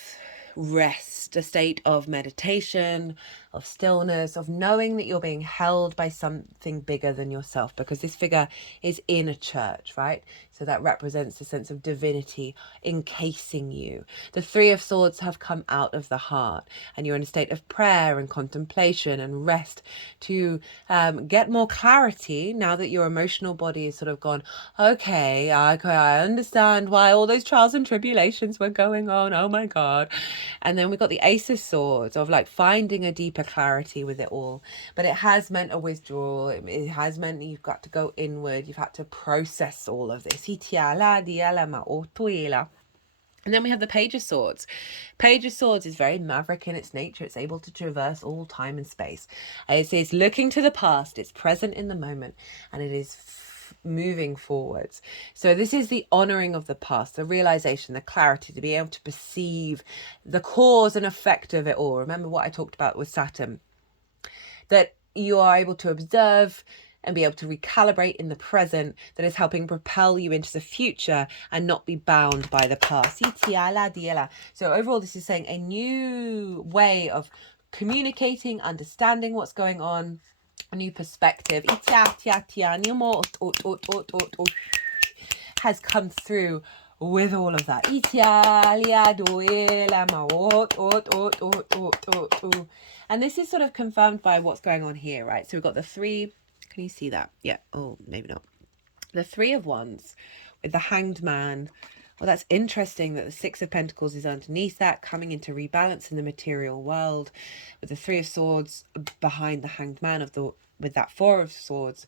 rest, a state of meditation, of stillness, of knowing that you're being held by something bigger than yourself, because this figure is in a church, right? So that represents a sense of divinity encasing you. The Three of Swords have come out of the heart, and you're in a state of prayer and contemplation and rest to get more clarity now that your emotional body is sort of gone, okay, I understand why all those trials and tribulations were going on. Oh my God. And then we've got the Ace of Swords, of like finding a deeper clarity with it all. But it has meant a withdrawal. It has meant you've got to go inward. You've had to process all of this. And then we have the Page of Swords. Page of Swords is very maverick in its nature. It's able to traverse all time and space. It's looking to the past. It's present in the moment. And it is moving forwards. So this is the honoring of the past, the realization, the clarity, to be able to perceive the cause and effect of it all. Remember what I talked about with Saturn, that you are able to observe and be able to recalibrate in the present, that is helping propel you into the future and not be bound by the past. So overall, this is saying a new way of communicating, understanding what's going on, a new perspective has come through with all of that. And this is sort of confirmed by what's going on here, right? So we've got the three. Can you see that? Yeah. Oh, maybe not. The Three of Wands with the Hanged Man. Well, that's interesting that the Six of Pentacles is underneath that, coming into rebalance in the material world, with the Three of Swords behind the Hanged Man, of the with that Four of Swords,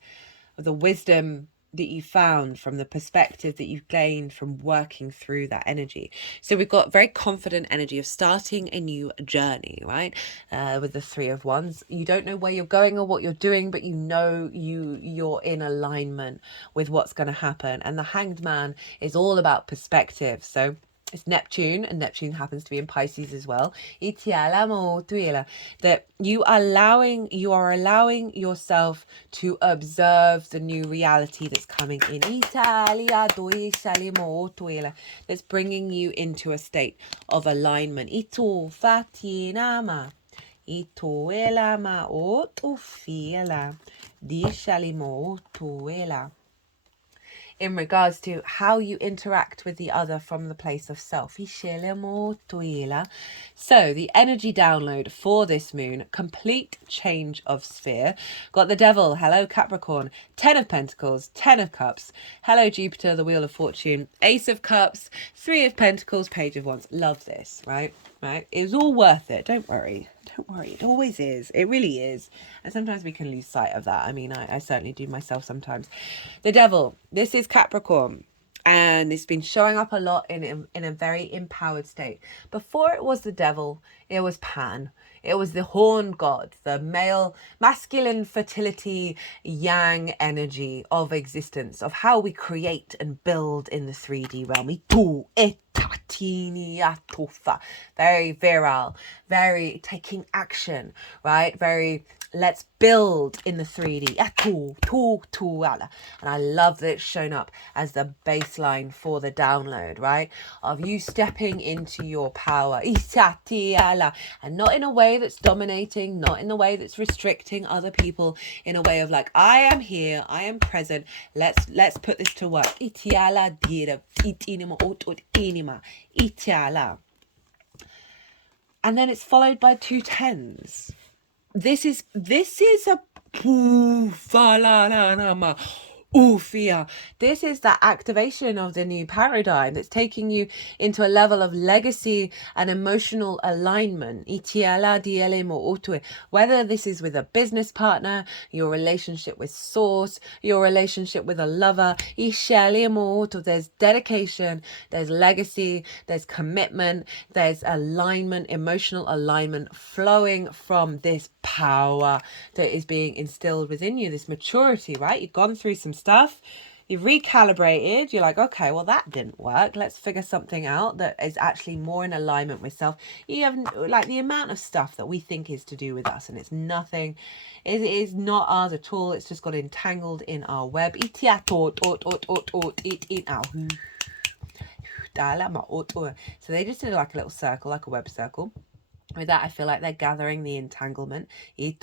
of the wisdom that you found from the perspective that you've gained from working through that energy. So we've got very confident energy of starting a new journey, right? With the Three of Wands, you don't know where you're going or what you're doing, but you know you're in alignment with what's going to happen. And the Hanged Man is all about perspective. So it's Neptune, and Neptune happens to be in Pisces as well. That you are allowing yourself to observe the new reality that's coming in. That's bringing you into a state of alignment. In regards to how you interact with the other from the place of self. So the energy download for this moon, complete change of sphere. Got the Devil, hello Capricorn, 10 of Pentacles, 10 of Cups, hello Jupiter, the Wheel of Fortune, Ace of Cups, 3 of Pentacles, Page of Wands. Love this, right? It's all worth it. Don't worry. It always is. It really is. And sometimes we can lose sight of that. I mean, I certainly do myself sometimes. The Devil, this is Capricorn, and it's been showing up a lot in a very empowered state. Before it was the Devil, it was Pan. It was the horn god, the masculine fertility, yang energy of existence, of how we create and build in the 3D realm. Very virile, very taking action, right? Very let's build in the 3D. And I love that it's shown up as the baseline for the download, right? Of you stepping into your power. And not in a way that's dominating, not in a way that's restricting other people, in a way of like, I am here, I am present, let's put this to work. And then it's followed by 2 tens. This is a fear. This is the activation of the new paradigm that's taking you into a level of legacy and emotional alignment. Whether this is with a business partner, your relationship with source, your relationship with a lover, there's dedication, there's legacy, there's commitment, there's alignment, emotional alignment flowing from this power that is being instilled within you, this maturity, right? You've gone through some stuff, you've recalibrated, you're like, okay, well that didn't work, let's figure something out that is actually more in alignment with self. You have like the amount of stuff that we think is to do with us, and it's nothing, it is not ours at all. It's just got entangled in our web. So they just did like a little circle, like a web circle. With that, I feel like they're gathering the entanglement. And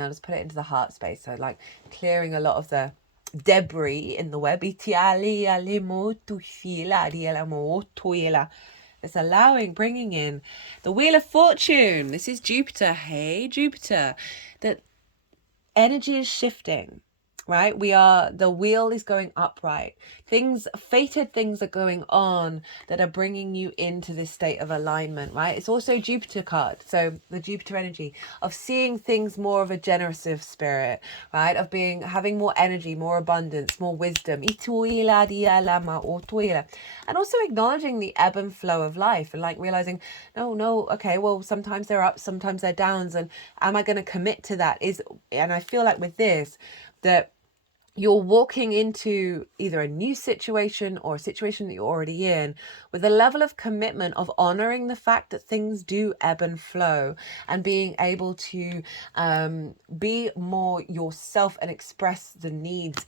I'll just put it into the heart space. So like clearing a lot of the debris in the web. It's allowing, bringing in the Wheel of Fortune. This is Jupiter. Hey, Jupiter. That energy is shifting. Right? The wheel is going upright. Fated things are going on that are bringing you into this state of alignment, right? It's also Jupiter card. So the Jupiter energy of seeing things more of a generative spirit, right? Of having more energy, more abundance, more wisdom. And also acknowledging the ebb and flow of life and like realizing, no, okay, well, sometimes they're ups, sometimes they're downs. And am I going to commit to that? And I feel like with this, that you're walking into either a new situation or a situation that you're already in with a level of commitment of honoring the fact that things do ebb and flow, and being able to be more yourself and express the needs.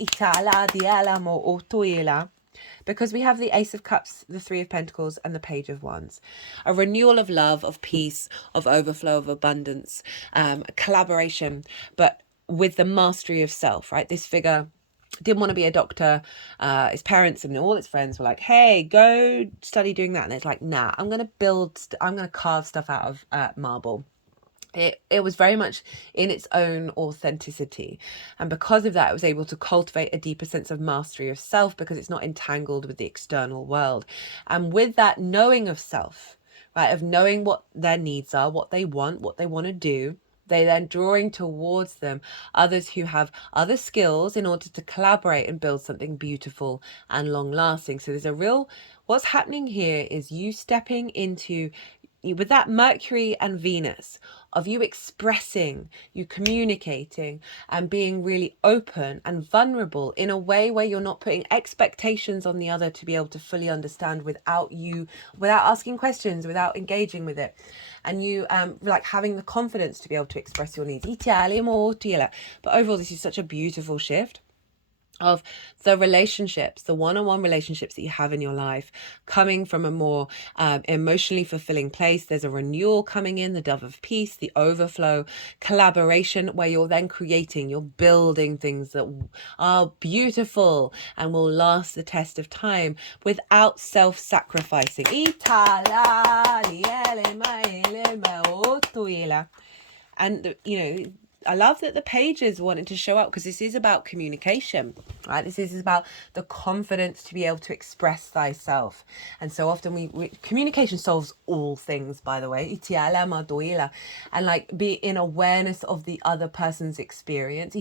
Because we have the Ace of Cups, the 3 of Pentacles, and the Page of Wands. A renewal of love, of peace, of overflow, of abundance, collaboration, but with the mastery of self, right? This figure didn't want to be a doctor. His parents and all his friends were like, hey, go study doing that. And it's like, nah, I'm going to carve stuff out of marble. it was very much in its own authenticity, and because of that it was able to cultivate a deeper sense of mastery of self, because it's not entangled with the external world. And with that knowing of self, right, of knowing what their needs are, what they want to do, they then drawing towards them others who have other skills in order to collaborate and build something beautiful and long lasting. So there's a real, what's happening here is you stepping into, with that Mercury and Venus, of you expressing, you communicating and being really open and vulnerable in a way where you're not putting expectations on the other to be able to fully understand without asking questions, without engaging with it. And you like having the confidence to be able to express your needs. But overall, this is such a beautiful shift of the relationships, the one-on-one relationships that you have in your life, coming from a more emotionally fulfilling place. There's a renewal coming in, the dove of peace, the overflow, collaboration, where you're then creating, you're building things that are beautiful and will last the test of time without self-sacrificing. And I love that the pages wanted to show up, because this is about communication, right? This is about the confidence to be able to express thyself. And so often we communication solves all things, by the way. And like be in awareness of the other person's experience.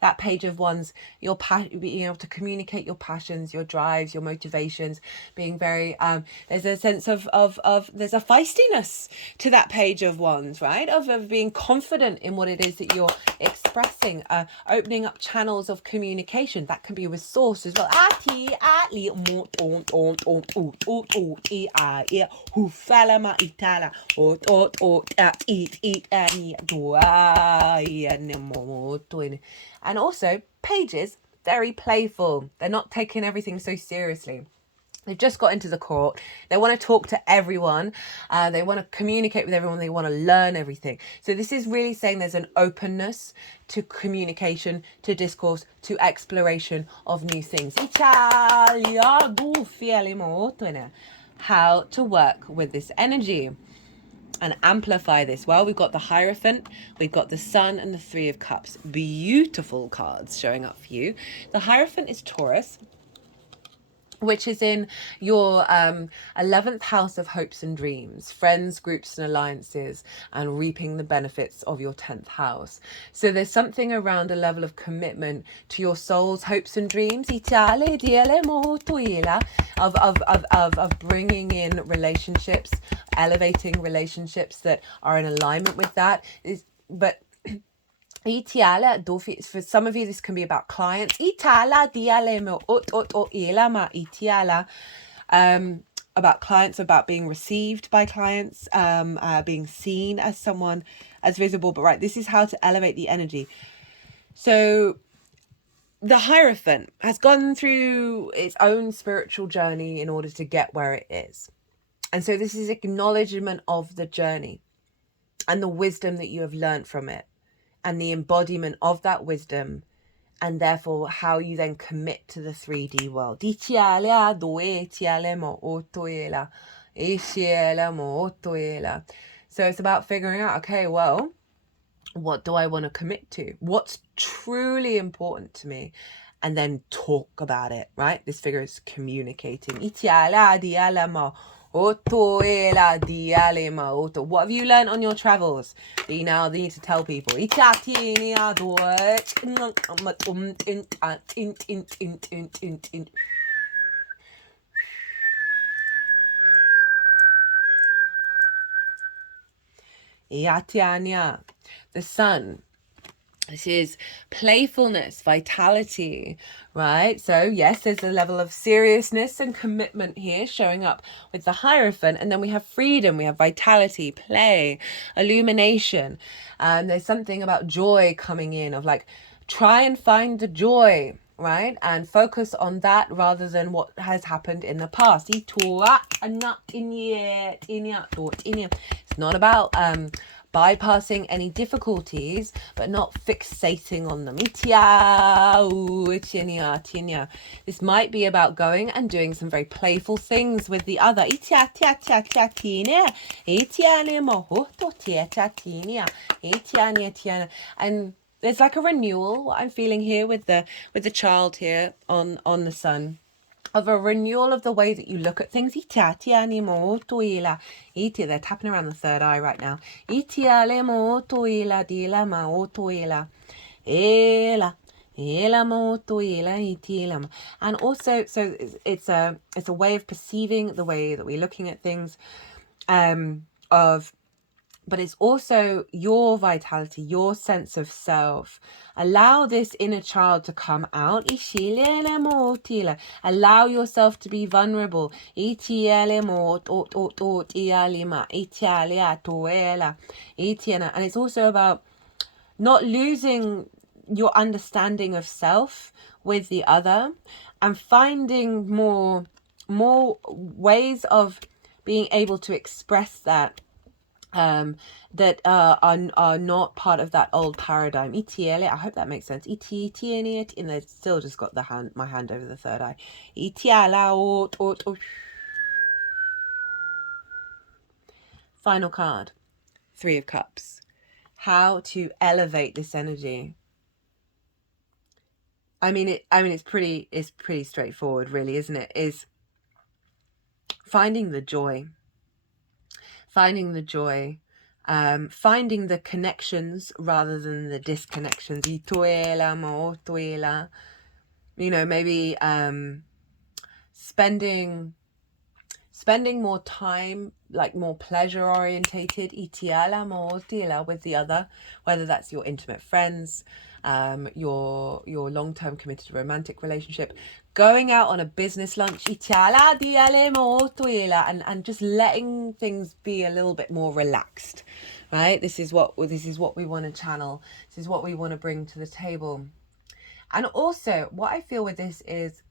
That page of wands, being able to communicate your passions, your drives, your motivations, being very there's a sense of there's a feistiness to that page of wands, right? Of being confident in what it is that you're expressing, opening up channels of communication. That can be with source as well. And also, pages, very playful. They're not taking everything so seriously. They've just got into the court. They want to talk to everyone. They want to communicate with everyone. They want to learn everything. So this is really saying there's an openness to communication, to discourse, to exploration of new things. How to work with this energy and amplify this. Well, we've got the Hierophant, we've got the Sun, and the Three of Cups. Beautiful cards showing up for you. The Hierophant is Taurus, which is in your 11th house of hopes and dreams, friends, groups and alliances, and reaping the benefits of your 10th house. So there's something around a level of commitment to your soul's hopes and dreams, of bringing in relationships, elevating relationships that are in alignment with that. But for some of you, this can be about clients. About clients, about being received by clients, being seen as someone as visible. But right, this is how to elevate the energy. So the Hierophant has gone through its own spiritual journey in order to get where it is. And so this is acknowledgement of the journey and the wisdom that you have learned from it, and the embodiment of that wisdom, and therefore how you then commit to the 3D world. So it's about figuring out, okay, well, what do I want to commit to? What's truly important to me? And then talk about it, right? This figure is communicating. What have you learned on your travels that you now need to tell people? The Sun. This is playfulness, vitality, right? So yes, there's a level of seriousness and commitment here showing up with the Hierophant. And then we have freedom, we have vitality, play, illumination. There's something about joy coming in, of like, try and find the joy, right? And focus on that rather than what has happened in the past. It's not about bypassing any difficulties, but not fixating on them. This might be about going and doing some very playful things with the other. And there's like a renewal, what I'm feeling here with the child here on the sun, of a renewal of the way that you look at things. They're tapping around the third eye right now. And also, so it's a way of perceiving the way that we're looking at things, but it's also your vitality, your sense of self. Allow this inner child to come out. Allow yourself to be vulnerable. And it's also about not losing your understanding of self with the other, and finding more ways of being able to express that, that are not part of that old paradigm. I hope that makes sense. And I still just got my hand over the third eye. Final card, 3 of Cups. How to elevate this energy. I mean, it's pretty straightforward, really, isn't it? Is finding the joy. Finding the connections rather than the disconnections. Maybe spending more time, like more pleasure orientated with the other, whether that's your intimate friends, your long-term committed romantic relationship, going out on a business lunch, and just letting things be a little bit more relaxed, right? This is what we want to channel. This is what we want to bring to the table. And also, what I feel with this is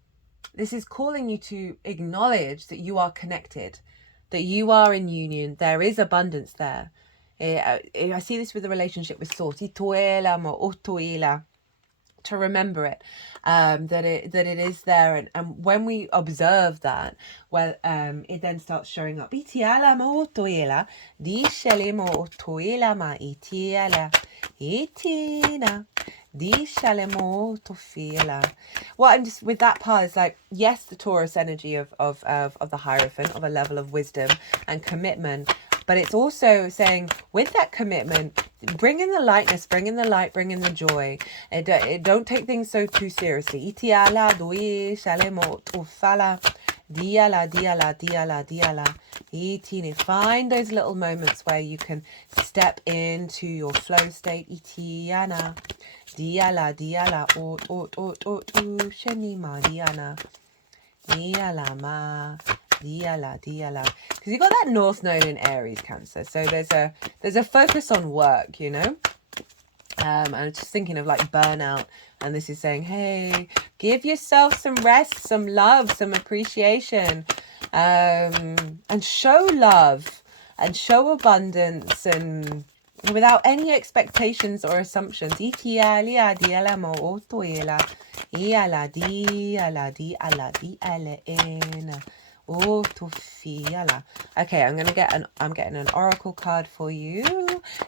calling you to acknowledge that you are connected, that you are in union. There is abundance there. I see this with the relationship with Source. To remember it, that it is there, and when we observe that, well, it then starts showing up. Well, I'm just with that part is like, yes, the Taurus energy of the Hierophant, of a level of wisdom and commitment, but it's also saying with that commitment, bring in the lightness, bring in the light, bring in the joy. Don't take things so too seriously. Find those little moments where you can step into your flow state. Because you got that North Node in Aries, Cancer, so there's a focus on work, I'm just thinking of like burnout, and this is saying, hey, give yourself some rest, some love, some appreciation, and show love and show abundance, and without any expectations or assumptions. Okay, I'm getting an oracle card for you.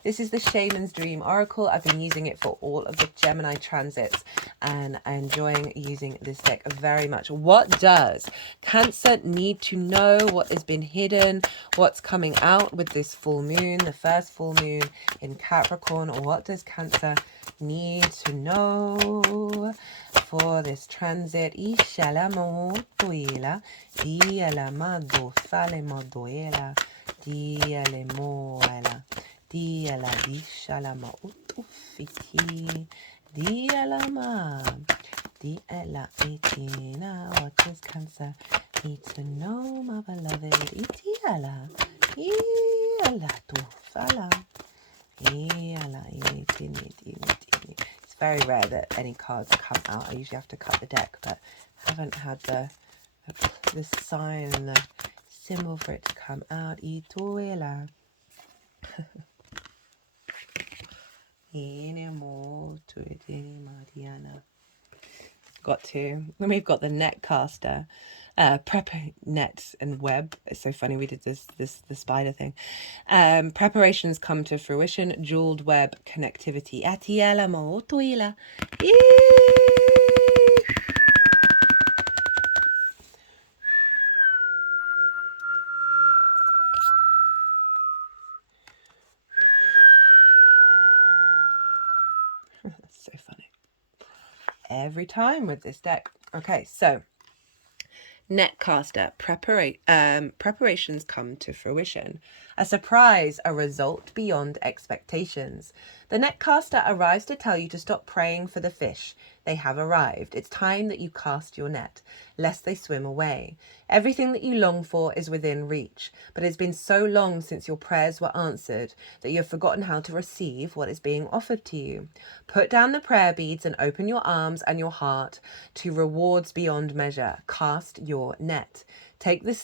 This is the Shaman's Dream Oracle. I've been using it for all of the Gemini transits, and I'm enjoying using this deck very much. What does Cancer need to know? What has been hidden? What's coming out with this full moon, the first full moon in Capricorn? Or what does Cancer need to know for this transit? What does Cancer need to know, my beloved? It's very rare that any cards come out. I usually have to cut the deck, but I haven't had the sign and the symbol for it to come out. Got two. Then we've got the net caster, prep net and web. It's so funny we did the spider thing. Preparations come to fruition. Jeweled web connectivity. Atiela mo toila. That's so funny. Every time with this deck. Okay, so netcaster preparations come to fruition. A surprise, a result beyond expectations. The netcaster arrives to tell you to stop praying for the fish. They have arrived. It's time that you cast your net, lest they swim away. Everything that you long for is within reach, but it's been so long since your prayers were answered that you have forgotten how to receive what is being offered to you. Put down the prayer beads and open your arms and your heart to rewards beyond measure. Cast your net. Take the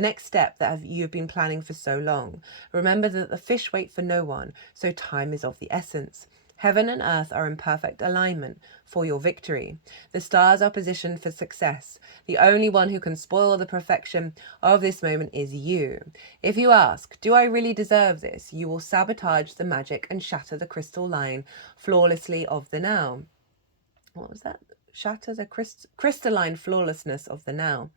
next step that you've been planning for so long. Remember that the fish wait for no one, so time is of the essence. Heaven and earth are in perfect alignment for your victory. The stars are positioned for success. The only one who can spoil the perfection of this moment is you. If you ask, do I really deserve this? You will sabotage the magic and shatter the crystal line flawlessly of the now. What was that? Shatter the crystalline flawlessness of the now.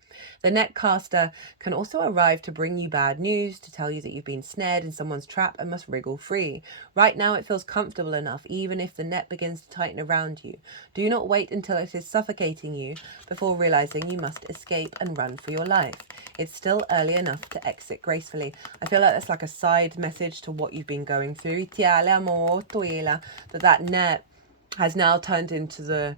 The netcaster can also arrive to bring you bad news, to tell you that you've been snared in someone's trap and must wriggle free. Right now it feels comfortable enough, even if the net begins to tighten around you. Do not wait until it is suffocating you before realizing you must escape and run for your life. It's still early enough to exit gracefully. I feel like that's like a side message to what you've been going through. That net has now turned into the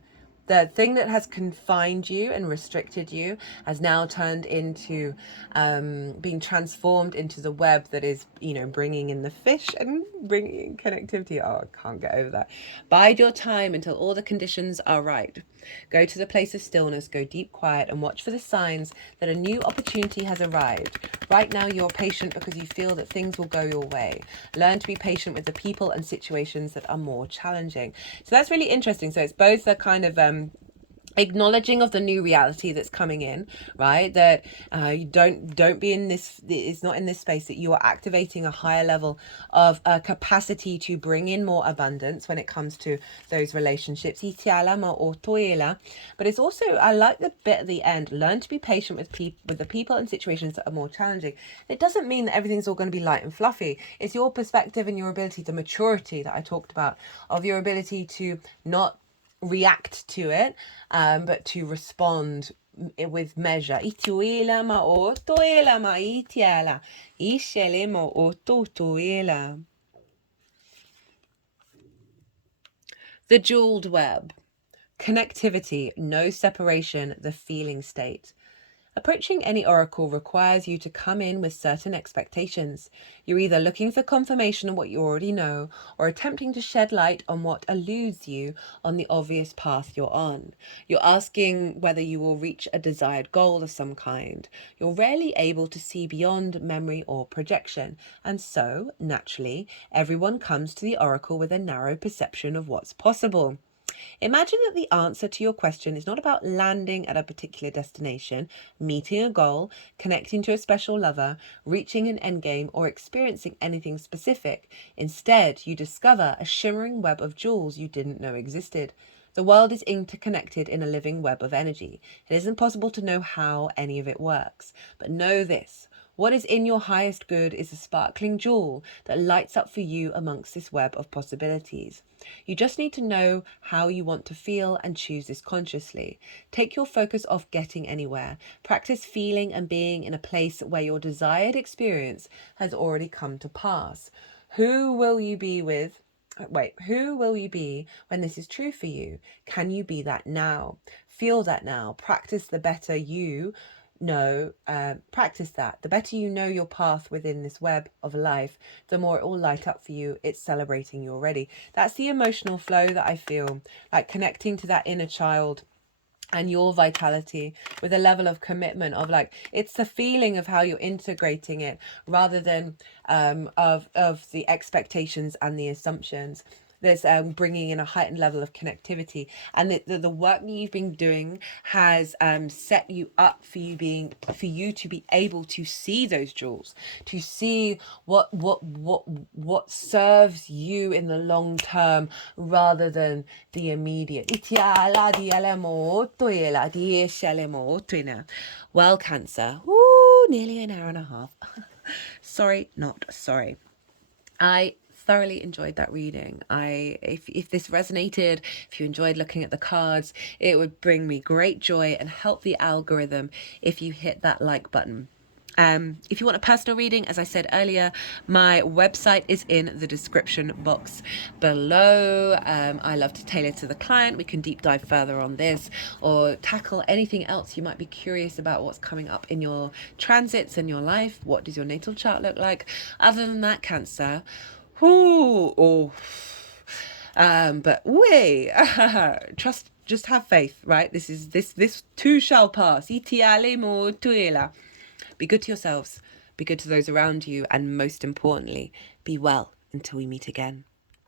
thing that has confined you and restricted you has now turned into being transformed into the web that is, bringing in the fish and bringing in connectivity. Oh, I can't get over that. Bide your time until all the conditions are right. Go to the place of stillness, go deep quiet, and watch for the signs that a new opportunity has arrived. Right now you're patient because you feel that things will go your way. Learn to be patient with the people and situations that are more challenging. So that's really interesting. So it's both a kind of acknowledging of the new reality that's coming in, right? That you don't be in this, it's not in this space, that you are activating a higher level of capacity to bring in more abundance when it comes to those relationships. But it's also, I like the bit at the end, learn to be patient with the people and situations that are more challenging. It doesn't mean that everything's all going to be light and fluffy. It's your perspective and your ability, the maturity that I talked about, of your ability to not react to it, but to respond with measure. The jeweled web. Connectivity, no separation, the feeling state. Approaching any oracle requires you to come in with certain expectations. You're either looking for confirmation on what you already know, or attempting to shed light on what eludes you on the obvious path you're on. You're asking whether you will reach a desired goal of some kind. You're rarely able to see beyond memory or projection, and so, naturally, everyone comes to the oracle with a narrow perception of what's possible. Imagine that the answer to your question is not about landing at a particular destination, meeting a goal, connecting to a special lover, reaching an endgame, or experiencing anything specific. Instead, you discover a shimmering web of jewels you didn't know existed. The world is interconnected in a living web of energy. It isn't possible to know how any of it works. But know this. What is in your highest good is a sparkling jewel that lights up for you amongst this web of possibilities. You just need to know how you want to feel and choose this consciously. Take your focus off getting anywhere. Practice feeling and being in a place where your desired experience has already come to pass. Who will you be when this is true for you? Can you be that now? Feel that now. Practice the better you practice that. The better you know your path within this web of life, the more it will light up for you. It's celebrating you already. That's the emotional flow that I feel, like connecting to that inner child and your vitality with a level of commitment of like, it's the feeling of how you're integrating it rather than of the expectations and the assumptions. there's bringing in a heightened level of connectivity, and the work that you've been doing has set you up for you to be able to see those jewels, to see what serves you in the long term rather than the immediate. Well, Cancer, woo, nearly an hour and a half. Sorry, not sorry. I thoroughly enjoyed that reading. If this resonated, if you enjoyed looking at the cards, it would bring me great joy and help the algorithm if you hit that like button. If you want a personal reading, as I said earlier, my website is in the description box below. I love to tailor to the client. We can deep dive further on this or tackle anything else you might be curious about, what's coming up in your transits and your life. What does your natal chart look like? Other than that, Cancer, but wait, trust, just have faith, right? This too shall pass. Be good to yourselves, be good to those around you, and most importantly, be well until we meet again.